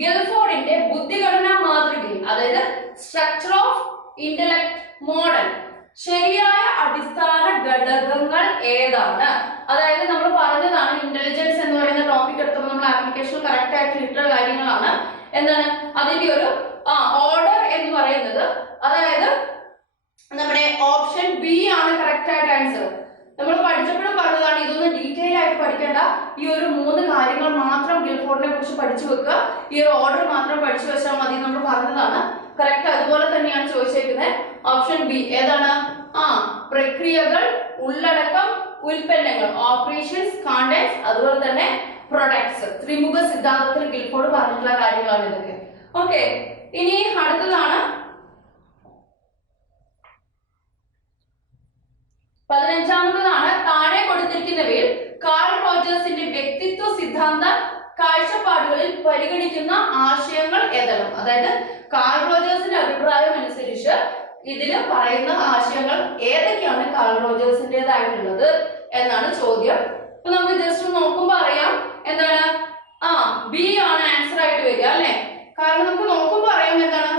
ഗിൽഫോർഡിന്റെ ബുദ്ധിഘടനാ മാതൃകയിൽ, അതായത് സ്ട്രക്ചർ ഓഫ് ഇന്റലക്ട് മോഡൽ, ശരിയായ അടിസ്ഥാന ഘടകങ്ങൾ ഏതാണ്? അതായത് നമ്മൾ പറഞ്ഞതാണ് ഇന്റലിജൻസ് എന്ന് പറയുന്ന ടോപ്പിക് എടുത്തപ്പോൾ നമ്മൾ ആപ്ലിക്കേഷൻ കറക്റ്റ് ആയിട്ട് ഇട്ട കാര്യങ്ങളാണ്. എന്താണ് അതിന്റെ ഒരു ഓർഡർ എന്ന് പറയുന്നത്? അതായത് നമ്മുടെ ഓപ്ഷൻ ബി ആണ് കറക്റ്റ് ആയിട്ട് ആൻസർ. നമ്മൾ പഠിച്ചപ്പോഴും പറഞ്ഞതാണ്, ഇതൊന്നും ഡീറ്റെയിൽ ആയിട്ട് പഠിക്കേണ്ട, ഈ ഒരു 3 കാര്യങ്ങൾ മാത്രം ഗിൽഫോർഡിനെ കുറിച്ച് പഠിച്ചു വെക്കുക, ഈ ഒരു ഓർഡർ മാത്രം പഠിച്ചു വെച്ചാൽ മതി നമ്മൾ പറഞ്ഞതാണ്. കറക്റ്റ് അതുപോലെ തന്നെയാണ് ചോദിച്ചേക്കുന്നത്. ഓപ്ഷൻ ബി ഏതാണ്? പ്രക്രിയകൾ, ഉള്ളടക്കം, ഉൽപ്പന്നങ്ങൾ, ഓപ്പറേഷൻസ്, കണ്ടന്റ്സ്, അതുപോലെ തന്നെ പ്രൊഡക്ട്സ്. ത്രിമുഖ സിദ്ധാന്തത്തിൽ ഗിൽഫോർഡ് പറഞ്ഞിട്ടുള്ള കാര്യങ്ങളാണ് ഇതൊക്കെ. ഓക്കെ, ഇനി അടുത്തതാണ് 15ാമത്തേതാണ്. താഴെ കൊടുത്തിരിക്കുന്നവയിൽ കാൾ റോജേഴ്സിന്റെ വ്യക്തിത്വ സിദ്ധാന്ത കാഴ്ചപ്പാടുകളിൽ പരിഗണിക്കുന്ന ആശയങ്ങൾ ഏതെല്ലാം? അതായത് കാൾ റോജേഴ്സിന്റെ അഭിപ്രായം അനുസരിച്ച് ഇതിൽ പറയുന്ന ആശയങ്ങൾ ഏതൊക്കെയാണ് കാൾ റോജേഴ്സിന്റേതായിട്ടുള്ളത് എന്നാണ് ചോദ്യം. അപ്പൊ നമുക്ക് ജസ്റ്റ് നോക്കുമ്പോ അറിയാം എന്താണ്, ബി ആണ് ആൻസർ ആയിട്ട് വരിക അല്ലെ. കാരണം നമുക്ക് നോക്കുമ്പോ അറിയാം എന്താണ്,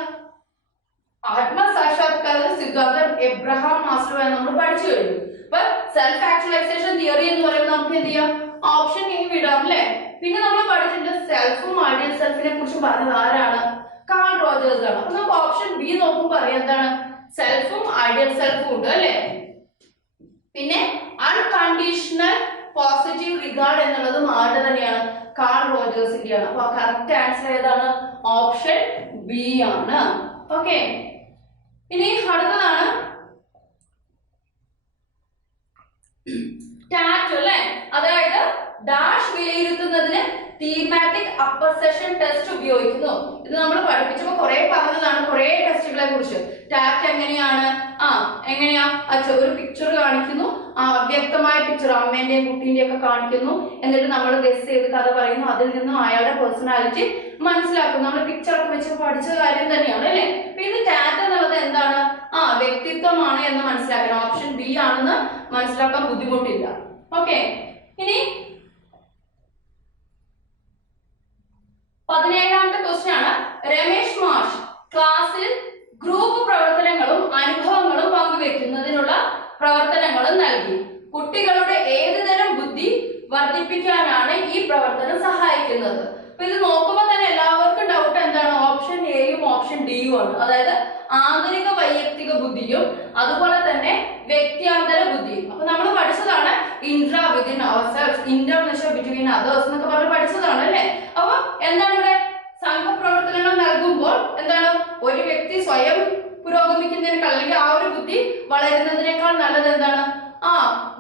ആത്മസാക്ഷാത്കാര സിദ്ധാന്തം എബ്രഹാം മാസ്ലോ എന്ന് നമ്മൾ പഠിച്ചു കഴിഞ്ഞു. അപ്പൊ സെൽഫ് ആക്ച്വലൈസേഷൻ തിയറി എന്ന് പറയുമ്പോൾ നമുക്ക് എന്ത് ചെയ്യാം, ഓപ്ഷൻ എ വിടാം അല്ലെ. പിന്നെ നമ്മൾ പഠിച്ചിട്ടുണ്ട് സെൽഫും ഐഡിയൽ സെൽഫിനെ കുറിച്ച് പറഞ്ഞത് ആരാണ്, കാൾ റോജേഴ്സ് ആണ്. അപ്പൊ നമുക്ക് ഓപ്ഷൻ ബി നോക്കുമ്പോൾ അറിയാം എന്താണ്, സെൽഫും ഐഡിയൽ സെൽഫും ഉണ്ട് അല്ലെ. പിന്നെ അൺകണ്ടീഷണൽ പോസിറ്റീവ് റിഗാർഡ് എന്നുള്ളതും ആരുടെ തന്നെയാണ്, കാൾ റോജേഴ്സിന്റെയാണ്. അപ്പൊ കറക്റ്റ് ആൻസർ ഏതാണ്, ഓപ്ഷൻ ബി ആണ്. ഓക്കെ, ഇനി അടുത്തതാണ് ടാറ്റ് അല്ലെ. അതായത് ഡാഷ് വിലയിരുത്തുന്നതിന് തീമാറ്റിക് അപ്പർസെഷൻ ടെസ്റ്റ് ഉപയോഗിക്കുന്നു. ഇത് നമ്മൾ പഠിപ്പിച്ചപ്പോൾ കുറെ പറഞ്ഞതാണ്, കുറെ ടെസ്റ്റുകളെ കുറിച്ച്. ടാറ്റ് എങ്ങനെയാണ്, എങ്ങനെയാ ഒരു പിക്ചർ കാണിക്കുന്നു, അവ്യക്തമായ പിക്ചർ അമ്മേന്റെയും കുട്ടീന്റെയും ഒക്കെ കാണിക്കുന്നു, എന്നിട്ട് നമ്മൾ ഗസ് ചെയ്ത് കഥ പറയുന്നു, അതിൽ നിന്നും അയാളുടെ പേഴ്സണാലിറ്റി മനസ്സിലാക്കുന്നു. നമ്മൾ പിക്ചർ ഒക്കെ വെച്ച് പഠിച്ച കാര്യം തന്നെയാണ് അല്ലെ. അപ്പൊ ഇത് ടാറ്റ് എന്നുള്ളത് എന്താണ്, വ്യക്തിത്വമാണ് എന്ന് മനസ്സിലാക്കണം. ഓപ്ഷൻ ബി ആണെന്ന് മനസ്സിലാക്കാൻ ബുദ്ധിമുട്ടില്ല. ഓക്കെ, ഇനി 17ാമത്തെ ക്വസ്റ്റ്യൻ ആണ്. രമേശ് മാഷ് ക്ലാസ്സിൽ ഗ്രൂപ്പ് പ്രവർത്തനങ്ങളും അനുഭവങ്ങളും പങ്കുവെക്കുന്നതിനുള്ള പ്രവർത്തനങ്ങളും നൽകി. കുട്ടികളുടെ ഏതുതരം ബുദ്ധി വർദ്ധിപ്പിക്കാനാണ് ഈ പ്രവർത്തനം സഹായിക്കുന്നത്? അപ്പൊ ഇത് നോക്കുമ്പോൾ തന്നെ എല്ലാവർക്കും ഡൗട്ട് എന്താണ്? ഓപ്ഷൻ എയും ഓപ്ഷൻ ഡിയും ആണ്. അതായത് ആന്തരിക വൈയക്തിക ബുദ്ധിയും അതുപോലെ തന്നെ വ്യക്തിയാന്തര ബുദ്ധിയും. അപ്പൊ നമ്മൾ പഠിച്ചതാണ് ഇൻട്രാ വിത്തിൻ അവർസെൽസ്, ഇന്റർ എന്ന് വെച്ചാൽ ബിറ്റ്വീൻ അതേഴ്സ് എന്നൊക്കെ പറഞ്ഞ് പഠിച്ചതാണ് അല്ലേ? അപ്പൊ എന്താണ് ഇവിടെ? സംഘപ്രവർത്തനങ്ങൾ നൽകുമ്പോൾ എന്താണ്? ഒരു വ്യക്തി സ്വയം പുരോഗമിക്കുന്നതിനേക്കാൾ അല്ലെങ്കിൽ ആ ഒരു ബുദ്ധി വളരുന്നതിനേക്കാൾ നല്ലത് എന്താണ്?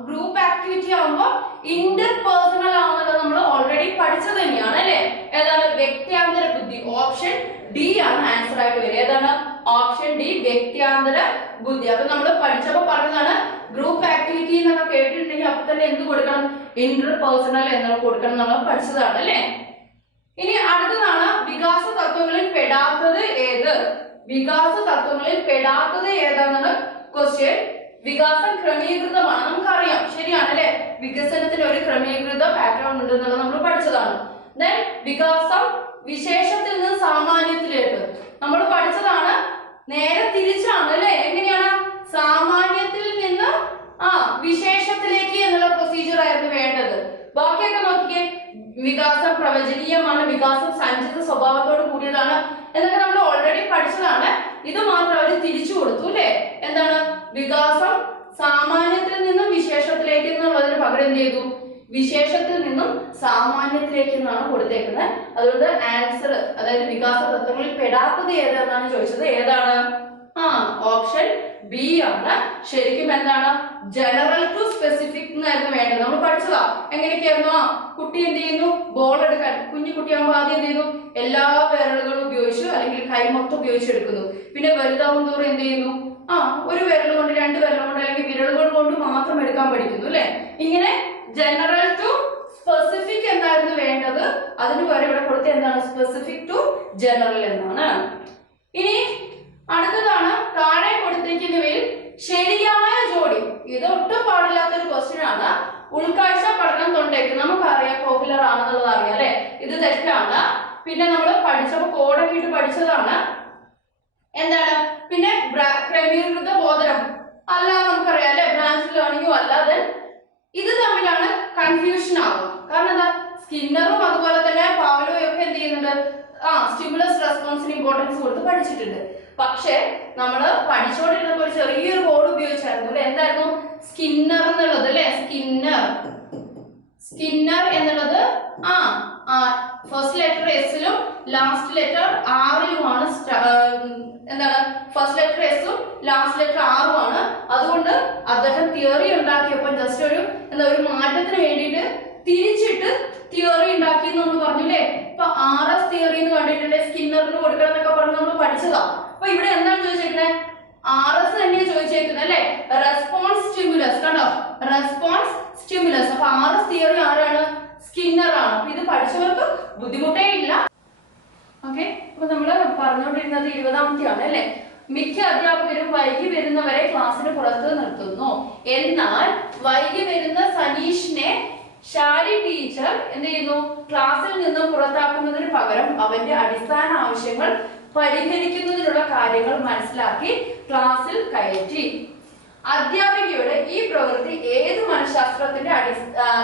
ഗ്രൂപ്പ് ആക്ടിവിറ്റി ആവുമ്പോൾ ഇന്റർ പേഴ്സണൽ ആവുന്നത് നമ്മൾ ഓൾറെഡി പഠിച്ചത് തന്നെയാണ് അല്ലെ? ഏതാണ്? വ്യക്തിയാന്തര ബുദ്ധി. ഓപ്ഷൻ ഡി ആണ് ആൻസർ ആയിട്ട് വരിക. ഏതാണ്? ഓപ്ഷൻ ഡി, വ്യക്തിയാന്തര ബുദ്ധി. അപ്പൊ നമ്മൾ പഠിച്ചപ്പോ പറഞ്ഞതാണ് ഗ്രൂപ്പ് ആക്ടിവിറ്റി എന്നൊക്കെ കേട്ടിട്ടുണ്ടെങ്കിൽ അപ്പൊ തന്നെ എന്ത് കൊടുക്കണം? ഇന്റർ പേഴ്സണൽ എന്നുള്ള കൊടുക്കണം നമ്മൾ പഠിച്ചതാണ് അല്ലെ? ഇനി അടുത്തതാണ് വികാസ തത്വങ്ങളിൽ പെടാത്തത് ഏത്? വികാസ തത്വങ്ങളിൽ പെടാത്തത് ഏതാണെന്ന് ക്വസ്റ്റ്യൻ. വികാസം ക്രമീകൃതമാണ്, നമുക്കറിയാം, ശരിയാണ് അല്ലെ? വികസനത്തിന് ഒരു ക്രമീകൃത പാറ്റേൺ ഉണ്ട് എന്നുള്ളത് നമ്മൾ പഠിച്ചതാണ്. ദെൻ വികാസം വിശേഷത്തിൽ നിന്ന് സാമാന്യത്തിലേക്ക് നമ്മൾ പഠിച്ചതാണ്. നേരെ തിരിച്ചാണ് അല്ലെ? എങ്ങനെയാണ്? സാമാന്യത്തിൽ നിന്ന് വിശേഷത്തിലേക്ക് എന്നുള്ള പ്രൊസീജിയർ ആയിരുന്നു വേണ്ടത്. ബാക്കിയൊക്കെ നോക്കിക്കേ. വികാസം പ്രവചനീയമാണ്, വികാസം സഞ്ചിത സ്വഭാവത്തോട് കൂടിയതാണ് എന്നൊക്കെ നമ്മൾ ഓൾറെഡി പഠിച്ചതാണ്. ഇത് മാത്രം അവർ തിരിച്ചു കൊടുത്തു അല്ലെ? എന്താണ്? വികാസം സാമാന്യത്തിൽ നിന്നും വിശേഷത്തിലേക്ക് എന്നുള്ളതിന് പകരം എന്ത് ചെയ്തു? വിശേഷത്തിൽ നിന്നും സാമാന്യത്തിലേക്ക് എന്നാണ് കൊടുത്തേക്കുന്നത്. അതുകൊണ്ട് ആൻസർ, അതായത് വികാസ തത്വങ്ങളിൽ പെടാത്തത് ഏതാണെന്നാണ് ചോദിച്ചത്. ഏതാണ്? ഓപ്ഷൻ ബി ആണ്. ശരിക്കും എന്താണ്? ജനറൽ ടു സ്പെസിഫിക് എന്നായിരുന്നു വേണ്ടത്. നമ്മൾ പഠിച്ചതാ. എങ്ങനെയൊക്കെയായിരുന്നു? കുട്ടി എന്ത് ചെയ്യുന്നു? ബോൾ എടുക്കാൻ കുഞ്ഞു കുട്ടിയാകുമ്പോൾ ആദ്യം എന്ത് ചെയ്യുന്നു? എല്ലാ വിരലുകളും ഉപയോഗിച്ചു അല്ലെങ്കിൽ കൈ മൊത്തം ഉപയോഗിച്ചെടുക്കുന്നു. പിന്നെ വലുതാവും തോറും എന്ത് ചെയ്യുന്നു? ഒരു വിരൽ കൊണ്ട്, രണ്ട് വിരൽ കൊണ്ട് അല്ലെങ്കിൽ വിരലുകൾ കൊണ്ട് മാത്രം എടുക്കാൻ പഠിക്കുന്നു അല്ലെ? ഇങ്ങനെ ജനറൽ ടു സ്പെസിഫിക് എന്നായിരുന്നു വേണ്ടത്. അതിന് പകരം ഇവിടെ കൊടുത്ത എന്താണ്? സ്പെസിഫിക് ടു ജനറൽ എന്നാണ്. ഇനി അടുത്തതാണ് താഴെ കൊടുത്തിരിക്കുന്നവയിൽ ശരിയായ ജോഡി. ഇത് ഒട്ടും പാടില്ലാത്തൊരു ക്വസ്റ്റ്യൻ ആണ്. ഉൾക്കാഴ്ച പഠനം തൊണ്ടേക്ക് നമുക്കറിയാം പോപ്പുലർ ആണെന്നുള്ളത് അറിയാം അല്ലെ? ഇത് തെറ്റാണ്. പിന്നെ നമ്മൾ പഠിച്ചപ്പോ കോഡൊക്കെ ഇട്ട് പഠിച്ചതാണ്. എന്താണ്? പിന്നെ ക്രമീകൃത ബോധനം അല്ല, നമുക്കറിയാം അല്ലെ? ബ്രാഞ്ച് ലേണിംഗും അല്ലാതെ ഇത് തമ്മിലാണ് കൺഫ്യൂഷൻ ആവുക. കാരണം എന്താ? സ്കിന്നറും അതുപോലെ തന്നെ പാവ്ലോയും ഒക്കെ എന്ത് ചെയ്യുന്നുണ്ട്? സ്റ്റിമുലസ് റെസ്പോൺസിന് ഇമ്പോർട്ടൻസ് കൊടുത്ത് പഠിച്ചിട്ടുണ്ട്. പക്ഷെ നമ്മൾ പഠിച്ചുകൊണ്ടിരുന്നപ്പോൾ ഒരു ചെറിയൊരു കോഡ് ഉപയോഗിച്ചായിരുന്നു. എന്തായിരുന്നു? സ്കിന്നർ എന്നുള്ളത് അല്ലെ? സ്കിന്നർ എന്നുള്ളത് ഫസ്റ്റ് ലെറ്റർ എസിലും ലാസ്റ്റ് ലെറ്റർ ആറിലുമാണ്. എന്താണ്? ഫസ്റ്റ് ലെറ്റർ എസും ലാസ്റ്റ് ലെറ്റർ ആറുമാണ്. അതുകൊണ്ട് അദ്ദേഹം തിയറി ഉണ്ടാക്കിയപ്പോൾ ജസ്റ്റ് ഒരു മാറ്റത്തിന് വേണ്ടിയിട്ട് തിരിച്ചിട്ട് തിയറി ഉണ്ടാക്കി എന്ന് പറഞ്ഞു അല്ലേ? ഇപ്പൊ RS തിയറി എന്ന് കണ്ടിട്ടുണ്ട്, സ്കിന്നറിന് കൊടുക്കണം എന്നൊക്കെ പറഞ്ഞ് നമ്മൾ പഠിച്ചതാ. അപ്പൊ ഇവിടെ എന്താണ് ചോദിച്ചേക്കുന്നത്? RS തന്നെയാണ് ചോദിച്ചേക്കുന്നത് അല്ലെ? Response stimulus. കണ്ടോ? Response stimulus. അപ്പൊ RS തിയറി ആരാണ്? സ്കിന്നർ ആണ്. അപ്പൊ ഇത് പഠിച്ചവർക്ക് ബുദ്ധിമുട്ടേ ഇല്ല. ഓക്കെ, അപ്പൊ നമ്മള് പറഞ്ഞുകൊണ്ടിരുന്നത് 20ാമത്തെയാണ് അല്ലെ? മിക്ക അധ്യാപകരും വൈകി വരുന്നവരെ ക്ലാസ്സിന് പുറത്ത് നിർത്തുന്നു. എന്നാൽ വൈകി വരുന്ന സനീഷിനെ ഷാരി ടീച്ചർ എന്ത് ചെയ്യുന്നു? ക്ലാസ്സിൽ നിന്നും പുറത്താക്കുന്നതിന് പകരം അവന്റെ അടിസ്ഥാന ആവശ്യങ്ങൾ പരിഹരിക്കുന്നതിനുള്ള കാര്യങ്ങൾ മനസ്സിലാക്കി ക്ലാസ്സിൽ കയറ്റി. അധ്യാപികയുടെ ഈ പ്രവൃത്തി ഏത് മനഃശാസ്ത്രത്തിന്റെ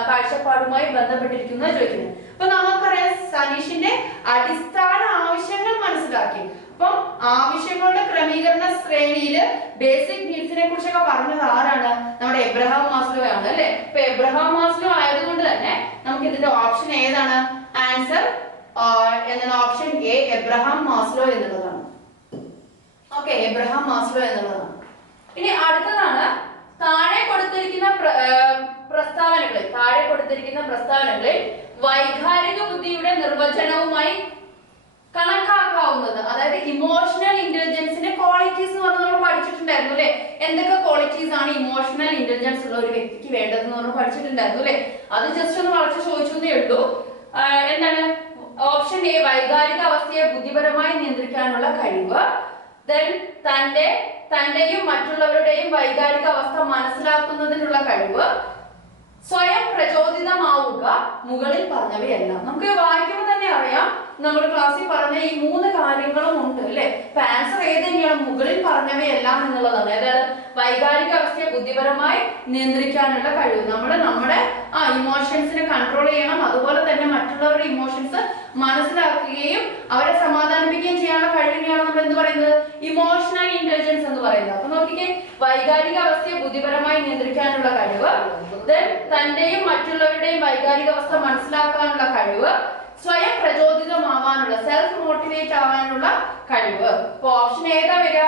കാഴ്ചപ്പാടുമായി ബന്ധപ്പെട്ടിരിക്കുന്നത് ചോദിക്കുന്നത്. അപ്പൊ നമുക്കറിയാം സനീഷിന്റെ അടിസ്ഥാന ആവശ്യങ്ങൾ മനസ്സിലാക്കി. അപ്പം ആവശ്യങ്ങളുടെ ക്രമീകരണ ശ്രേണിയില് ബേസിക് നീഡ്സിനെ കുറിച്ചൊക്കെ പറഞ്ഞത് ആരാണ്? നമ്മുടെ എബ്രഹാം മാസ്ലോ ആണ് അല്ലെ? ഇപ്പൊ എബ്രഹാം മാസ്ലോ ആയതുകൊണ്ട് തന്നെ നമുക്ക് ഇതിന്റെ ഓപ്ഷൻ ഏതാണ്? ആൻസർ എന്താണ്? ഓപ്ഷൻ എ, എബ്രഹാം മാസ്ലോ എന്നുള്ളതാണ്. ഓക്കെ, എബ്രഹാം മാസ്ലോ എന്നുള്ളതാണ്. ഇനി അടുത്തതാണ് താഴെ കൊടുത്തിരിക്കുന്ന പ്രസ്താവനകളിൽ വൈകാരിക ബുദ്ധിയുടെ നിർവചനവുമായി കണക്കാക്കാവുന്നത്, അതായത് ഇമോഷണൽ ഇന്റലിജൻസിന്റെ ക്വാളിറ്റീസ് എന്ന് പറഞ്ഞ് നമ്മൾ പഠിച്ചിട്ടുണ്ടായിരുന്നു അല്ലെ? എന്തൊക്കെ ക്വാളിറ്റീസ് ആണ് ഇമോഷണൽ ഇന്റലിജൻസ് ഉള്ള ഒരു വ്യക്തിക്ക് വേണ്ടതെന്ന് നമ്മൾ പഠിച്ചിട്ടുണ്ടായിരുന്നു അല്ലെ? അത് ജസ്റ്റ് ഒന്ന് വളർച്ച ചോദിച്ചേ ഉള്ളൂ. എന്താണ്? ഓപ്ഷൻ എ, വൈകാരിക അവസ്ഥയെ ബുദ്ധിപരമായി നിയന്ത്രിക്കാനുള്ള കഴിവ്. ദെൻ തന്റെയും മറ്റുള്ളവരുടെയും വൈകാരിക അവസ്ഥ മനസ്സിലാക്കുന്നതിനുള്ള കഴിവ്. സ്വയം പ്രചോദിതമാവുക, മുകളിൽ പറഞ്ഞവയെല്ലാം. നമുക്ക് വായിക്കുമ്പോൾ തന്നെ അറിയാം നമ്മൾ ക്ലാസ്സിൽ പറഞ്ഞ ഈ 3 കാര്യങ്ങളും ഉണ്ട് അല്ലെ. അപ്പൊ ആൻസർ ഏത് തന്നെയാണ്? മുകളിൽ പറഞ്ഞവയെല്ലാം എന്നുള്ളതാണ്. അതായത് വൈകാരിക അവസ്ഥയെ ബുദ്ധിപരമായി നിയന്ത്രിക്കാനുള്ള കഴിവ്. നമ്മുടെ ഇമോഷൻസിനെ കൺട്രോൾ ചെയ്യണം, അതുപോലെ തന്നെ മറ്റുള്ളവരുടെ ഇമോഷൻസ് മനസ്സിലാക്കുകയും അവരെ സമാധാനിപ്പിക്കുകയും ചെയ്യാനുള്ള കഴിവിനെയാണ് നമ്മൾ എന്ത് പറയുന്നത്? ഇമോഷണൽ ഇന്റലിജൻസ് എന്ന് പറയുന്നത്. അപ്പൊ നോക്കിക്കേ, വൈകാരിക അവസ്ഥയെ ബുദ്ധിപരമായി നിയന്ത്രിക്കാനുള്ള കഴിവ്, തന്റെയും മറ്റുള്ളവരുടെയും വൈകാരിക അവസ്ഥ മനസ്സിലാക്കാനുള്ള കഴിവ്, സ്വയം പ്രചോദിതമാവാനുള്ള സെൽഫ് മോട്ടിവേറ്റ് ആവാനുള്ള കഴിവ്. അപ്പൊ ഓപ്ഷൻ ഏതാ വരിക?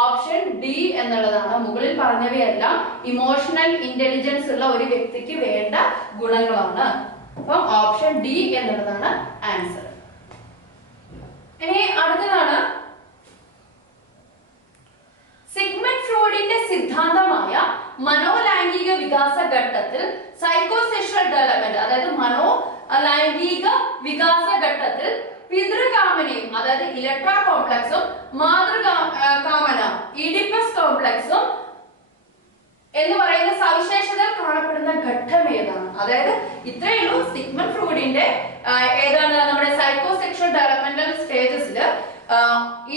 ഓപ്ഷൻ ഡി എന്നുള്ളതാണ്. മുകളിൽ പറഞ്ഞവയെല്ലാം ഇമോഷണൽ ഇന്റലിജൻസ് ഉള്ള ഒരു വ്യക്തിക്ക് വേണ്ട ഗുണങ്ങളാണ്. അപ്പൊ ഓപ്ഷൻ ഡി എന്നുള്ളതാണ് ആൻസർ. ഇനി അടുത്തതാണ് സിഗ്മണ്ട് ഫ്രോയിഡിന്റെ സിദ്ധാന്തമായ മനോലൈംഗിക വികാസ ഘട്ടത്തിൽ സൈക്കോസെക്ഷൽ ഡെവലപ്മെന്റ്, അതായത് മനോലൈംഗിക വികാസ ഘട്ടത്തിൽ പിതൃകാമനയും അതായത് ഇലക്ട്ര കോംപ്ലക്സും മാതൃകാമന ഈഡിപ്പസ് കോംപ്ലക്സും എന്ന് പറയുന്ന സവിശേഷതകൾ കാണപ്പെടുന്ന ഘട്ടം ഏതാണ്? അതായത് ഇത്രയേ ഉള്ളൂ സിഗ്മണ്ട് ഫ്രോയിഡിന്റെ ഏതാണ് നമ്മുടെ സൈക്കോസെക്ഷൽ ഡെവലപ്മെന്റൽ സ്റ്റേജസിൽ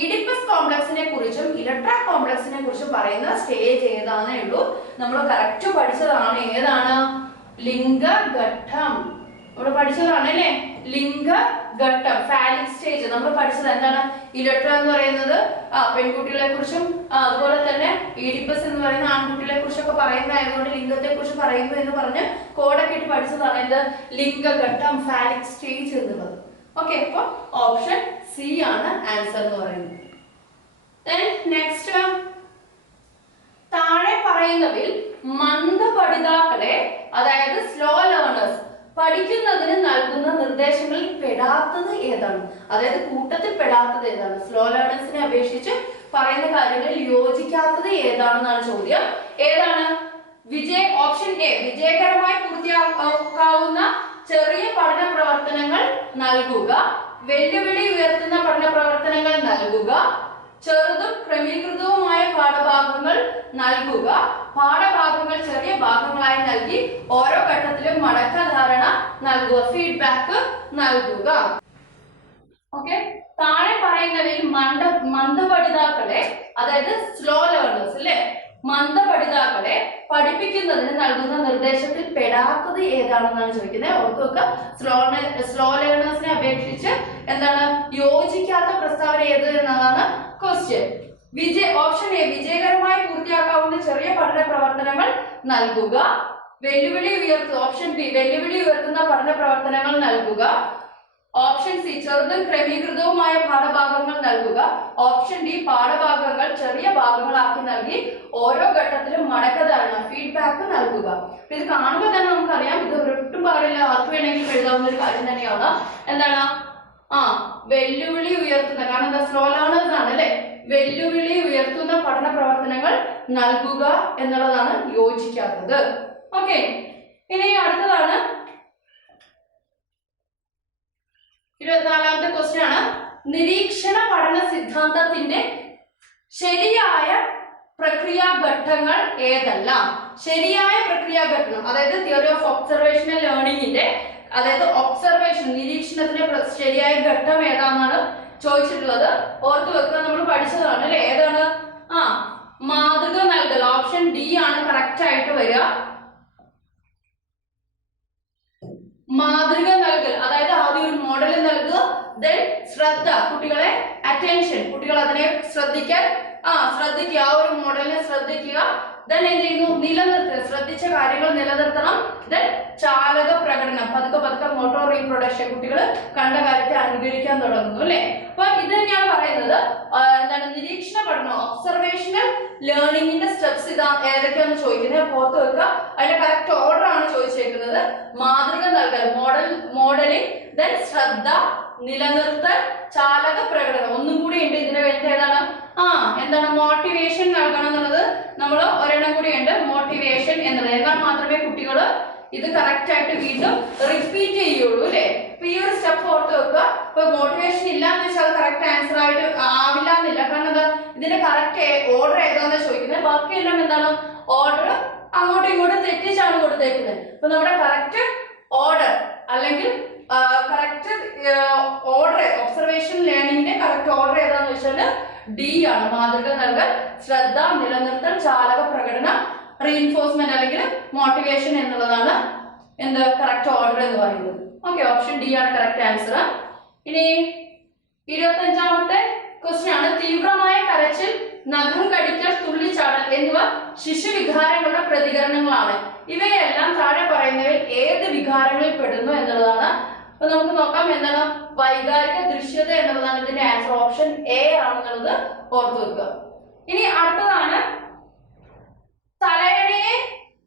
ഈഡിപ്പസ് കോംപ്ലക്സിനെ കുറിച്ചും ഇലക്ട്ര കോംപ്ലക്സിനെ കുറിച്ചും പറയുന്ന സ്റ്റേജ് ഏതാണേ ഉള്ളൂ. നമ്മൾ കറക്റ്റ് പഠിച്ചതാണ്. ഏതാണ്? ലിംഗഘട്ടം. നമ്മൾ പഠിച്ചതാണ് അല്ലേ? ലിംഗഘട്ടം, ഫാലിക് സ്റ്റേജ് നമ്മൾ പഠിച്ചത്. എന്താണ് ഇലക്ട്ര എന്ന് പറയുന്നത്? പെൺകുട്ടികളെ കുറിച്ചും അതുപോലെ തന്നെ ഈഡിപ്പസ് എന്ന് പറയുന്ന ആൺകുട്ടികളെ കുറിച്ചൊക്കെ പറയുന്നതായതുകൊണ്ട് ലിംഗത്തെ കുറിച്ച് പറയുന്നു എന്ന് പറഞ്ഞ് കോഡൊക്കെ ഇട്ട് പഠിച്ചതാണ്. എന്ത്? ലിംഗഘട്ടം, ഫാലിക് സ്റ്റേജ് എന്നുള്ളത്. ഓക്കെ, അപ്പൊ ഓപ്ഷൻ സി ആണ് ആൻസർ എന്ന് പറയുന്നത്. നെക്സ്റ്റ്, താഴെ പറയുന്നതിൽ മന്ദപഠിതാക്കളെ അതായത് സ്ലോ ലേണേഴ്സ് പഠിക്കുന്നതിന് നൽകുന്ന നിർദ്ദേശങ്ങളിൽ പെടാത്തത് ഏതാണ്? അതായത് കൂട്ടത്തിൽ പെടാത്തത് ഏതാണ്? സ്ലോ ലേണേഴ്സിനെ അപേക്ഷിച്ച് പറയുന്ന കാര്യങ്ങളിൽ യോജിക്കാത്തത് ഏതാണെന്നാണ് ചോദ്യം. ഏതാണ്? ഓപ്ഷൻ എ, വിജയകരമായി പൂർത്തിയാക്കാവുന്ന ചെറിയ പഠന പ്രവർത്തനങ്ങൾ നൽകുക, വെല്ലുവിളി ഉയർത്തുന്ന പഠന പ്രവർത്തനങ്ങൾ നൽകുക, ചെറുതും ക്രമീകൃതവുമായ പാഠഭാഗങ്ങൾ നൽകുക, പാഠഭാഗങ്ങൾ ചെറിയ ഭാഗങ്ങളായി നൽകി ഓരോ ഘട്ടത്തിലും മടക്ക ധാരണ നൽകുക, ഫീഡ്ബാക്ക് നൽകുക. ഓക്കെ, താഴെ പറയുന്നവയിൽ മന്ദപഠിതാക്കളെ അതായത് സ്ലോ ലേണേഴ്സ് അല്ലെ, മന്ദപഠിതാക്കളെ പഠിപ്പിക്കുന്നതിന് നൽകുന്ന നിർദ്ദേശത്തിൽ പെടാത്തത് ഏതാണെന്നാണ് ചോദിക്കുന്നത്. ഓർത്തു വെക്കുക, സ്ലോ ലേണേഴ്സിനെ അപേക്ഷിച്ച് എന്താണ് യോജിക്കാത്ത പ്രസ്താവന ഏത് എന്നതാണ് ക്വസ്റ്റ്യൻ. ഓപ്ഷൻ എ, വിജയകരമായി പൂർത്തിയാക്കാവുന്ന ചെറിയ പഠന പ്രവർത്തനങ്ങൾ നൽകുക, വെല്ലുവിളി ഉയർത്തുക. ഓപ്ഷൻ ബി, വെല്ലുവിളി ഉയർത്തുന്ന പഠന പ്രവർത്തനങ്ങൾ നൽകുക. ഓപ്ഷൻ സി, ചെറുതും ക്രമീകൃതവുമായ പാഠഭാഗങ്ങൾ നൽകുക. ഓപ്ഷൻ ഡി, പാഠഭാഗങ്ങൾ ചെറിയ ഭാഗങ്ങളാക്കി നൽകി ഓരോ ഘട്ടത്തിലും മടക്കധാരണ ഫീഡ്ബാക്ക് നൽകുക. ഇത് കാണുമ്പോൾ തന്നെ നമുക്കറിയാം ഇത് ഒട്ടും പാടില്ല, ആർക്ക് വേണമെങ്കിലും എഴുതാവുന്ന ഒരു കാര്യം തന്നെയാണ്. എന്താണ്? വെല്ലുവിളി ഉയർത്തുന്ന, കാരണം എന്താ സ്ലോ ലേണേഴ്സ് ആണ് അല്ലെ, വെല്ലുവിളി ഉയർത്തുന്ന പഠന പ്രവർത്തനങ്ങൾ നൽകുക എന്നുള്ളതാണ് യോജിക്കാത്തത്. ഓക്കെ, ഇനി അടുത്തതാണ് 24ാമത്തെ ക്വസ്റ്റ്യൻ ആണ്. നിരീക്ഷണ പഠന സിദ്ധാന്തത്തിന്റെ ശരിയായ പ്രക്രിയാഘട്ടങ്ങൾ ഏതെല്ലാം? ശരിയായ പ്രക്രിയാഘട്ടം അതായത് തിയറി ഓഫ് ഒബ്സർവേഷണൽ ലേണിംഗിന്റെ അതായത് ഒബ്സർവേഷൻ നിരീക്ഷണത്തിന്റെ ശരിയായ ഘട്ടം ഏതാണെന്നാണ് ചോദിച്ചിട്ടുള്ളത്. ഓർത്തു വെക്കുക, നമ്മൾ പഠിച്ചതാണ് അല്ലെ. ഏതാണ്? മാതൃക നൽകൽ. ഓപ്ഷൻ ഡി ആണ് കറക്റ്റ് ആയിട്ട് വരിക. മാതൃക നൽകൽ അതായത് ആദ്യം ഒരു മോഡൽ നൽകുക, ദെൻ ശ്രദ്ധ, കുട്ടികളെ അറ്റൻഷൻ, കുട്ടികൾ അതിനെ ശ്രദ്ധിക്കാൻ ശ്രദ്ധിക്കുക, ആ ഒരു മോഡലിനെ ശ്രദ്ധിക്കുക. ദെൻ എന്ത് ചെയ്യുന്നു? നിലനിർത്തുക, ശ്രദ്ധിച്ച കാര്യങ്ങൾ നിലനിർത്തണം. ദെൻ ചാലക പ്രകടനം, പതുക്കെ മോട്ടോർ റീപ്രൊഡക്ഷൻ, കുട്ടികൾ കണ്ട കാര്യത്തെ അനുകരിക്കാൻ തുടങ്ങുന്നു അല്ലെ. അപ്പൊ ഇത് തന്നെയാണ് പറയുന്നത്. എന്താണ് നിരീക്ഷണ പഠനം, ഒബ്സർവേഷണൽ ലേണിംഗിന്റെ സ്റ്റെപ്സ് ഇതാ ഏതൊക്കെയാണെന്ന് ചോദിക്കുന്നത്. പുറത്ത് വെക്കുക, അതിന്റെ കറക്റ്റ് ഓർഡർ ആണ് ചോദിച്ചേക്കുന്നത്. മാതൃക നൽകൽ, മോഡലിംഗ്, ദെൻ ശ്രദ്ധ, നിലനിർത്തൽ, ചാലക പ്രകടനം. ഒന്നും കൂടി ഉണ്ട് ഇതിന് വേണ്ടി. ഏതാണ്? എന്താണ് മോട്ടിവേഷൻ നൽകണം എന്നുള്ളത് നമ്മൾ ഒരെണ്ണം കൂടി ഉണ്ട്, മോട്ടിവേഷൻ എന്നുള്ളത്. എന്നാൽ മാത്രമേ കുട്ടികൾ ഇത് കറക്റ്റ് ആയിട്ട് വീണ്ടും റിപ്പീറ്റ് ചെയ്യുള്ളൂ അല്ലെ. അപ്പൊ ഈ ഒരു സ്റ്റെപ്പ് ഓർത്ത് വെക്കുക. ഇപ്പൊ മോട്ടിവേഷൻ ഇല്ലാന്ന് വെച്ചാൽ അത് കറക്റ്റ് ആൻസർ ആയിട്ട് ആവില്ല എന്നില്ല. കാരണം എന്താ, ഇതിന്റെ കറക്റ്റ് ഓർഡർ ഏതാണെന്ന് ചോദിക്കുന്നത്. ബാക്കിയെല്ലാം എന്താണ് ഓർഡർ അങ്ങോട്ടും ഇങ്ങോട്ടും തെറ്റിച്ചാണ് കൊടുത്തത്. കൊടുത്തേക്കുന്നത്. അപ്പൊ നമ്മുടെ കറക്റ്റ് ഓർഡർ അല്ലെങ്കിൽ കറക്റ്റ് ഓർഡർ ഒബ്സർവേഷൻ ലേണിംഗിന്റെ കറക്റ്റ് ഓർഡർ ഏതാന്ന് വെച്ചാൽ ഡി ആണ്. മാതൃക നൽകൽ, ശ്രദ്ധ, നിലനിർത്തൽ, ചാലക പ്രകടനം, റീഇൻഫോഴ്സ്മെന്റ് അല്ലെങ്കിൽ മോട്ടിവേഷൻ എന്നുള്ളതാണ് എന്ത് കറക്റ്റ് ഓർഡർ എന്ന് പറയുന്നത്. ഓക്കെ, ഓപ്ഷൻ ഡി ആണ് കറക്റ്റ് ആൻസർ. ഇനി 25ാമത്തെ ക്വസ്റ്റ്യൻ ആണ്. തീവ്രമായ കരച്ചിൽ, നഖം കടിക്കൽ, തുള്ളിച്ചാടൽ എന്നിവ ശിശുവികാരങ്ങളുടെ പ്രതികരണങ്ങളാണ്. ഇവയെല്ലാം താഴെ പറയുന്നവയിൽ ഏത് വികാരങ്ങളിൽ പെടുന്നു എന്നുള്ളതാണ്. അപ്പൊ നമുക്ക് നോക്കാം എന്താണ് വൈകാരിക ദൃശ്യത എന്നുള്ളതാണ് ഇതിന്റെ ആൻസർ. ഓപ്ഷൻ എ ആണെന്നുള്ളത് ഓർത്തു വെക്കുക. ഇനി അടുത്തതാണ് തലയണയെ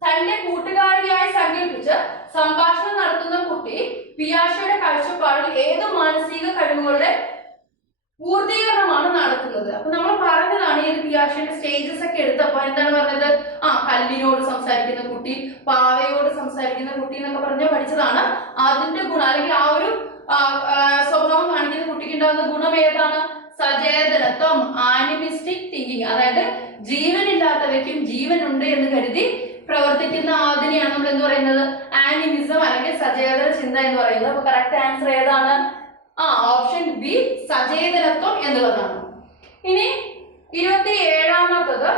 തന്റെ കൂട്ടുകാരിയായി സങ്കല്പിച്ച് സംഭാഷണം നടത്തുന്ന കുട്ടി പിയാഷയുടെ കാഴ്ചപ്പാടിൽ ഏത് മാനസിക കഴിവുകളുടെ പൂർത്തീകരണമാണ് നടത്തുന്നത്. അപ്പൊ നമ്മൾ പറഞ്ഞതാണ് ഈ പിയാഷയുടെ സ്റ്റേജസ് ഒക്കെ എടുത്തപ്പോ എന്താണ് പറഞ്ഞത്? കല്ലിനോട് സംസാരിക്കുന്ന കുട്ടി, പാവയോട് സംസാരിക്കുന്ന കുട്ടി എന്നൊക്കെ പറഞ്ഞ് പഠിച്ചതാണ്. അതിന്റെ ഗുണം അല്ലെങ്കിൽ ആ ഒരു സ്വഭാവം കാണിക്കുന്ന കുട്ടിക്ക് ഉണ്ടാകുന്ന ഗുണം ഏതാണ്? സചേതനത്വം, ആനിമിസ്റ്റിക് തിങ്കിങ്. അതായത് ജീവനില്ലാത്തവയ്ക്കും ജീവനുണ്ട് എന്ന് കരുതി പ്രവർത്തിക്കുന്ന അതിനെയാണ് നമ്മൾ എന്ത് പറയുന്നത്? ആനിമിസം അല്ലെങ്കിൽ സചേതന ചിന്ത എന്ന് പറയുന്നത്. അപ്പൊ കറക്റ്റ് ആൻസർ ഏതാണ്? ഓപ്ഷൻ ബി സചേതനത്വം എന്നുള്ളതാണ്. ഇനി 27ാമത്തത്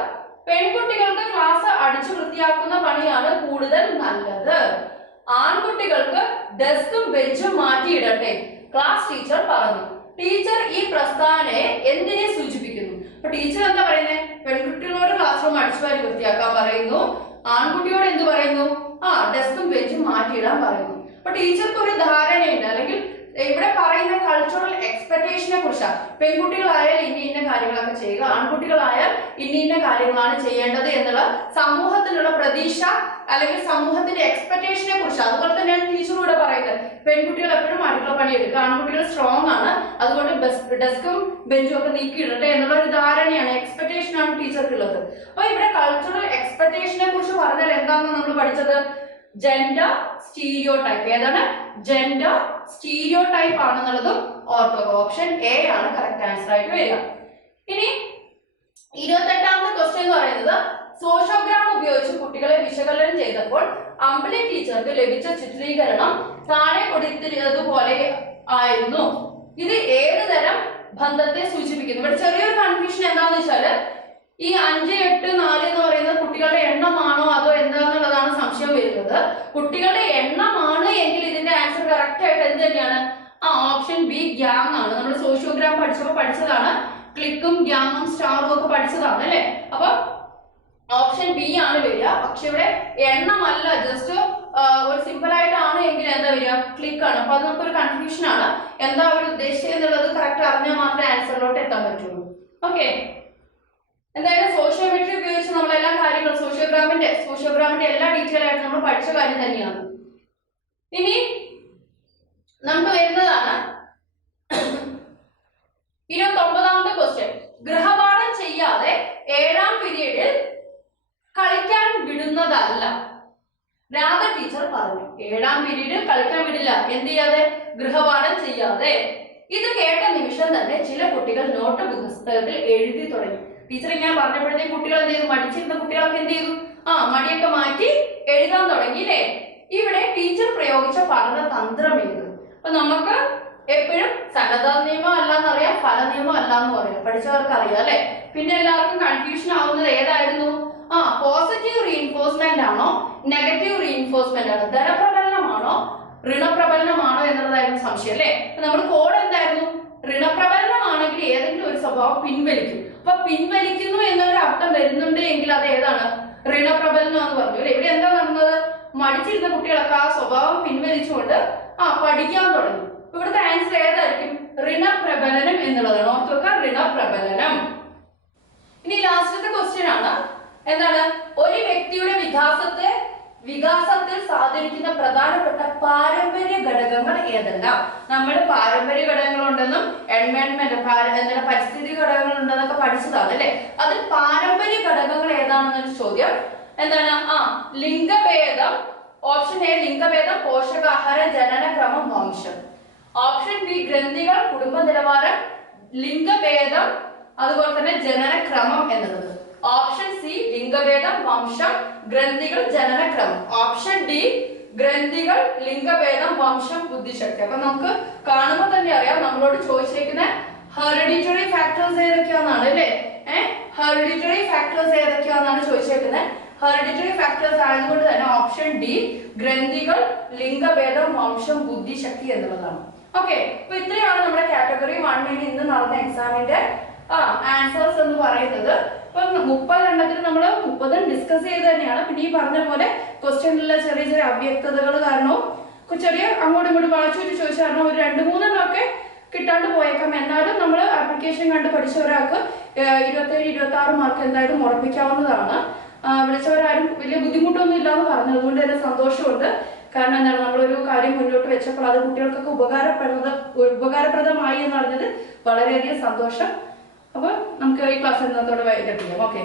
പെൺകുട്ടികൾക്ക് ക്ലാസ് അടിച്ചു വൃത്തിയാക്കുന്ന പണിയാണ് കൂടുതൽ നല്ലത്. ആൺകുട്ടികൾക്ക് ഡെസ്കും ബെഞ്ചും മാറ്റിയിടട്ടെ, ക്ലാസ് ടീച്ചർ പറഞ്ഞു. ടീച്ചർ ഈ പ്രസ്താവനയെ എന്തിനെ സൂചിപ്പിക്കുന്നു? അപ്പൊ ടീച്ചർ എന്താ പറയുന്നത്? പെൺകുട്ടികളോട് ക്ലാസ് റൂം അടിച്ചു വാരി വൃത്തിയാക്കാൻ പറയുന്നു. ആൺകുട്ടിയോട് എന്ത് പറയുന്നു? ഡെസ്കും ബെഞ്ചും മാറ്റിയിടാൻ പറയുന്നു. അപ്പൊ ടീച്ചർക്ക് ഒരു ധാരണയുണ്ട്, അല്ലെങ്കിൽ ഇവിടെ പറയുന്ന കൾച്ചറൽ എക്സ്പെക്ടേഷനെ കുറിച്ചാണ്. പെൺകുട്ടികളായാൽ ഇന്ന കാര്യങ്ങളൊക്കെ ചെയ്യുക, ആൺകുട്ടികളായാൽ ഇന്ന കാര്യങ്ങളാണ് ചെയ്യേണ്ടത് എന്നുള്ള സമൂഹത്തിനുള്ള പ്രതീക്ഷ അല്ലെങ്കിൽ സമൂഹത്തിന്റെ എക്സ്പെക്ടേഷനെ കുറിച്ച്. അതുപോലെ തന്നെയാണ് ടീച്ചറൂടെ പറയുന്നത്. പെൺകുട്ടികൾ എപ്പോഴും അടുക്കള പണിയെടുക്കുക, ആൺകുട്ടികൾ സ്ട്രോങ് ആണ്, അതുകൊണ്ട് ഡെസ്കും ബെഞ്ചും ഒക്കെ നീക്കിയിടട്ടെ എന്നുള്ള ഒരു ധാരണയാണ്, എക്സ്പെക്ടേഷൻ ആണ് ടീച്ചർക്കുള്ളത്. അപ്പൊ ഇവിടെ കൾച്ചറൽ എക്സ്പെക്ടേഷനെ കുറിച്ച് പറഞ്ഞാൽ എന്താണെന്ന് നമ്മൾ പഠിച്ചത്? Gender stereo type. ഏതാണ്? ജെൻഡർ സ്റ്റീരിയോ ടൈപ്പ് ആണെന്നുള്ളതും ഓർക്കുക. ഓപ്ഷൻ എ ആണ് കറക്റ്റ് ആൻസർ ആയിട്ട് വരിക. ഇനി 28ാമത്തെ ക്വസ്റ്റ്യൻ എന്ന് പറയുന്നത് സോഷ്യോഗ്രാം ഉപയോഗിച്ച് കുട്ടികളെ വിശകലനം ചെയ്തപ്പോൾ അമ്പിളി ടീച്ചർക്ക് ലഭിച്ച ചിത്രീകരണം താഴെ കൊടുത്തിരുന്നതുപോലെ ആയിരുന്നു. ഇത് ഏത് തരം ബന്ധത്തെ സൂചിപ്പിക്കുന്നു? ഇവിടെ ചെറിയൊരു കൺഫ്യൂഷൻ എന്താണെന്ന് വെച്ചാല് ഈ 5, 8, 4 എന്ന് പറയുന്നത് കുട്ടികളുടെ എണ്ണമാണോ അതോ എന്താന്നുള്ളതാണ് സംശയം വരുന്നത്. കുട്ടികളുടെ എണ്ണമാണ് എങ്കിൽ ഇതിന്റെ ആൻസർ കറക്റ്റ് ആയിട്ട് എന്ത് തന്നെയാണ്? ഓപ്ഷൻ ബി ഗ്യാങ് ആണ്. നമ്മൾ സോഷ്യോഗ്രാം പഠിച്ചപ്പോൾ പഠിച്ചതാണ്. ക്ലിക്കും ഗ്യാങ്ങും സ്റ്റാറും ഒക്കെ പഠിച്ചതാണ് അല്ലെ? അപ്പൊ ഓപ്ഷൻ ബി ആണ് വരിക. പക്ഷെ ഇവിടെ എണ്ണമല്ല, ജസ്റ്റ് ഒരു സിമ്പിൾ ആയിട്ടാണ് എങ്കിൽ എന്താ വരിക? ക്ലിക്ക് ആണ്. അപ്പൊ അത് നമുക്കൊരു കൺഫ്യൂഷൻ ആണ്. എന്താ അവർ ഉദ്ദേശിച്ചത് എന്നുള്ളത് കറക്റ്റ് അറിഞ്ഞാൽ മാത്രമേ ആൻസറിലോട്ട് എത്താൻ പറ്റുള്ളൂ. ഓക്കെ, എന്തായാലും സോഷ്യോമെട്രി ഉപയോഗിച്ച് നമ്മൾ എല്ലാ കാര്യങ്ങളും സോഷ്യോഗ്രാമിന്റെ എല്ലാ ഡീറ്റെയിൽ ആയിട്ട് നമ്മൾ പഠിച്ച കാര്യം തന്നെയാണ്. ഇനി നമുക്ക് വരുന്നതാണ് 29ാമത്തെ ക്വസ്റ്റ്യൻ. ഗൃഹപാഠം ചെയ്യാതെ 7ാം പീരീഡിൽ കളിക്കാൻ വിടുന്നതല്ല, രാധ ടീച്ചർ പറഞ്ഞു. 7ാം പീരീഡിൽ കളിക്കാൻ വിടില്ല, എന്ത് ചെയ്യാതെ? ഗൃഹപാഠം ചെയ്യാതെ. ഇത് കേട്ട നിമിഷം തന്നെ ചില കുട്ടികൾ നോട്ട് പുസ്തകത്തിൽ എഴുതി തുടങ്ങി. ടീച്ചർ ഇങ്ങനെ പറഞ്ഞപ്പോഴത്തേക്ക് കുട്ടികൾ എന്ത് ചെയ്തു? മടിച്ചിരുന്ന കുട്ടികളൊക്കെ എന്ത് ചെയ്തു? മടിയൊക്കെ മാറ്റി എഴുതാൻ തുടങ്ങി അല്ലേ? ഇവിടെ ടീച്ചർ പ്രയോഗിച്ച പഠന തന്ത്രം ഏത്? അപ്പൊ നമുക്ക് എപ്പോഴും സന്നദ്ധ നിയമം അല്ലാന്നറിയാം, ഫല നിയമം അല്ലാന്ന് പറയാം, പഠിച്ചവർക്ക് അറിയാം അല്ലെ? പിന്നെ എല്ലാവർക്കും കൺഫ്യൂഷൻ ആവുന്നത് ഏതായിരുന്നു? പോസിറ്റീവ് റീഇൻഫോഴ്സ്മെന്റ് ആണോ നെഗറ്റീവ് റീഇൻഫോഴ്സ്മെന്റ് ആണോ, ധനപ്രബലനമാണോ ഋണപ്രബലനമാണോ എന്നുള്ളതായിരുന്നു സംശയം അല്ലെ? നമ്മൾ കോഡ് എന്തായിരുന്നു? ഋണപ്രബലനമാണെങ്കിൽ ഏതെങ്കിലും ഒരു സ്വഭാവം പിൻവലിക്കും. അപ്പൊ പിൻവലിക്കുന്നു എന്നൊരു അർത്ഥം വരുന്നുണ്ട് എങ്കിൽ അത് ഏതാണ്? ഋണപ്രബലനം എന്ന് പറഞ്ഞു അല്ലെ? ഇവിടെ എന്താ നടന്നത്? മടിച്ചിരുന്ന കുട്ടികളൊക്കെ ആ സ്വഭാവം പിൻവലിച്ചുകൊണ്ട് പഠിക്കാൻ തുടങ്ങി. ഇവിടുത്തെ ആൻസർ ഏതായിരിക്കും? ഋണപ്രബലനം എന്നുള്ളതാണ്. ഓർത്തു വെക്കുക, ഋണപ്രബലനം. ഇനി ലാസ്റ്റത്തെ ക്വസ്റ്റ്യൻ ആണ്. എന്താണ്? ഒരു വ്യക്തിയുടെ വികാസത്തിൽ സ്വാധീനിക്കുന്ന പ്രധാനപ്പെട്ട പാരമ്പര്യ ഘടകങ്ങൾ ഏതെല്ലാം? നമ്മൾ പാരമ്പര്യ ഘടകങ്ങളുണ്ടെന്നും എൻവയോൺമെന്റ് പരിസ്ഥിതി ഘടകങ്ങൾ ഉണ്ടെന്നൊക്കെ പഠിച്ചതാണ് അല്ലെ? അതിൽ പാരമ്പര്യ ഘടകങ്ങൾ ഏതാണെന്നൊരു ചോദ്യം. എന്താണ്? ലിംഗഭേദം. ഓപ്ഷൻ എ ലിംഗഭേദം, പോഷകാഹാരം, ജനനക്രമം, വംശം. ഓപ്ഷൻ ബി ഗ്രന്ഥികൾ, കുടുംബ നിലവാരം, ലിംഗഭേദം, അതുപോലെ തന്നെ ജനനക്രമം എന്നുള്ളത്. ഓപ്ഷൻ സി ലിംഗഭേദം, വംശം, ഗ്രന്ഥികൾ, ജനനക്രമം. ഓപ്ഷൻ ഡി ഗ്രന്ഥികൾ, ലിംഗഭേദം, വംശം, ബുദ്ധിശക്തി. അപ്പൊ നമുക്ക് കാണുമ്പോൾ തന്നെ അറിയാം നമ്മളോട് ചോദിച്ചേക്കുന്ന ഹെറിഡിറ്ററി ഫാക്ടേഴ്സ് ഏതൊക്കെയാണെന്നാണ് അല്ലേ? ഹെറിഡിറ്ററി ഫാക്ടേഴ്സ് ഏതൊക്കെയാണെന്നാണ് ചോദിച്ചേക്കുന്നത്. ഹെറിഡിറ്ററി ഫാക്ടേഴ്സ് ആയതുകൊണ്ട് തന്നെ ഓപ്ഷൻ ഡി ഗ്രന്ഥികൾ, ലിംഗഭേദം, വംശം, ബുദ്ധിശക്തി എന്നുള്ളതാണ്. ഓക്കെ, അപ്പൊ ഇത്രയാണ് നമ്മുടെ കാറ്റഗറി 1 ഇന്ന് നടന്ന എക്സാമിന്റെ ആൻസേഴ്സ് എന്ന് പറയുന്നത്. ഇപ്പൊ 30 എണ്ണത്തിൽ നമ്മൾ 30 ഡിസ്കസ് ചെയ്ത് തന്നെയാണ്. പിന്നെ ഈ പറഞ്ഞ പോലെ ക്വസ്റ്റ്യനിലുള്ള ചെറിയ ചെറിയ അവ്യക്തതകൾ കാരണവും ചെറിയ അങ്ങോട്ടും ഇങ്ങോട്ടും വളച്ചൂറ്റി ചോദിച്ച കാരണം ഒരു 2-3 എണ്ണമൊക്കെ കിട്ടാണ്ട് പോയേക്കാം. എന്നാലും നമ്മൾ ആപ്ലിക്കേഷൻ കണ്ട് പഠിച്ച ഒരാൾക്ക് 27-26 മാർക്ക് എന്തായാലും ഉറപ്പിക്കാവുന്നതാണ്. വിളിച്ചവരാരും വലിയ ബുദ്ധിമുട്ടൊന്നും ഇല്ലാന്ന് പറഞ്ഞു. അതുകൊണ്ട് തന്നെ സന്തോഷമുണ്ട്. കാരണം എന്താണ്, നമ്മളൊരു കാര്യം മുന്നോട്ട് വെച്ചപ്പോൾ അത് കുട്ടികൾക്കൊക്കെ ഉപകാരപ്രദമായി എന്ന് പറഞ്ഞത് വളരെയധികം സന്തോഷം. അപ്പോൾ നമുക്ക് ഈ ക്ലാസ് ഇന്നത്തോടെ വൈകിട്ട് ചെയ്യാം. ഓക്കെ.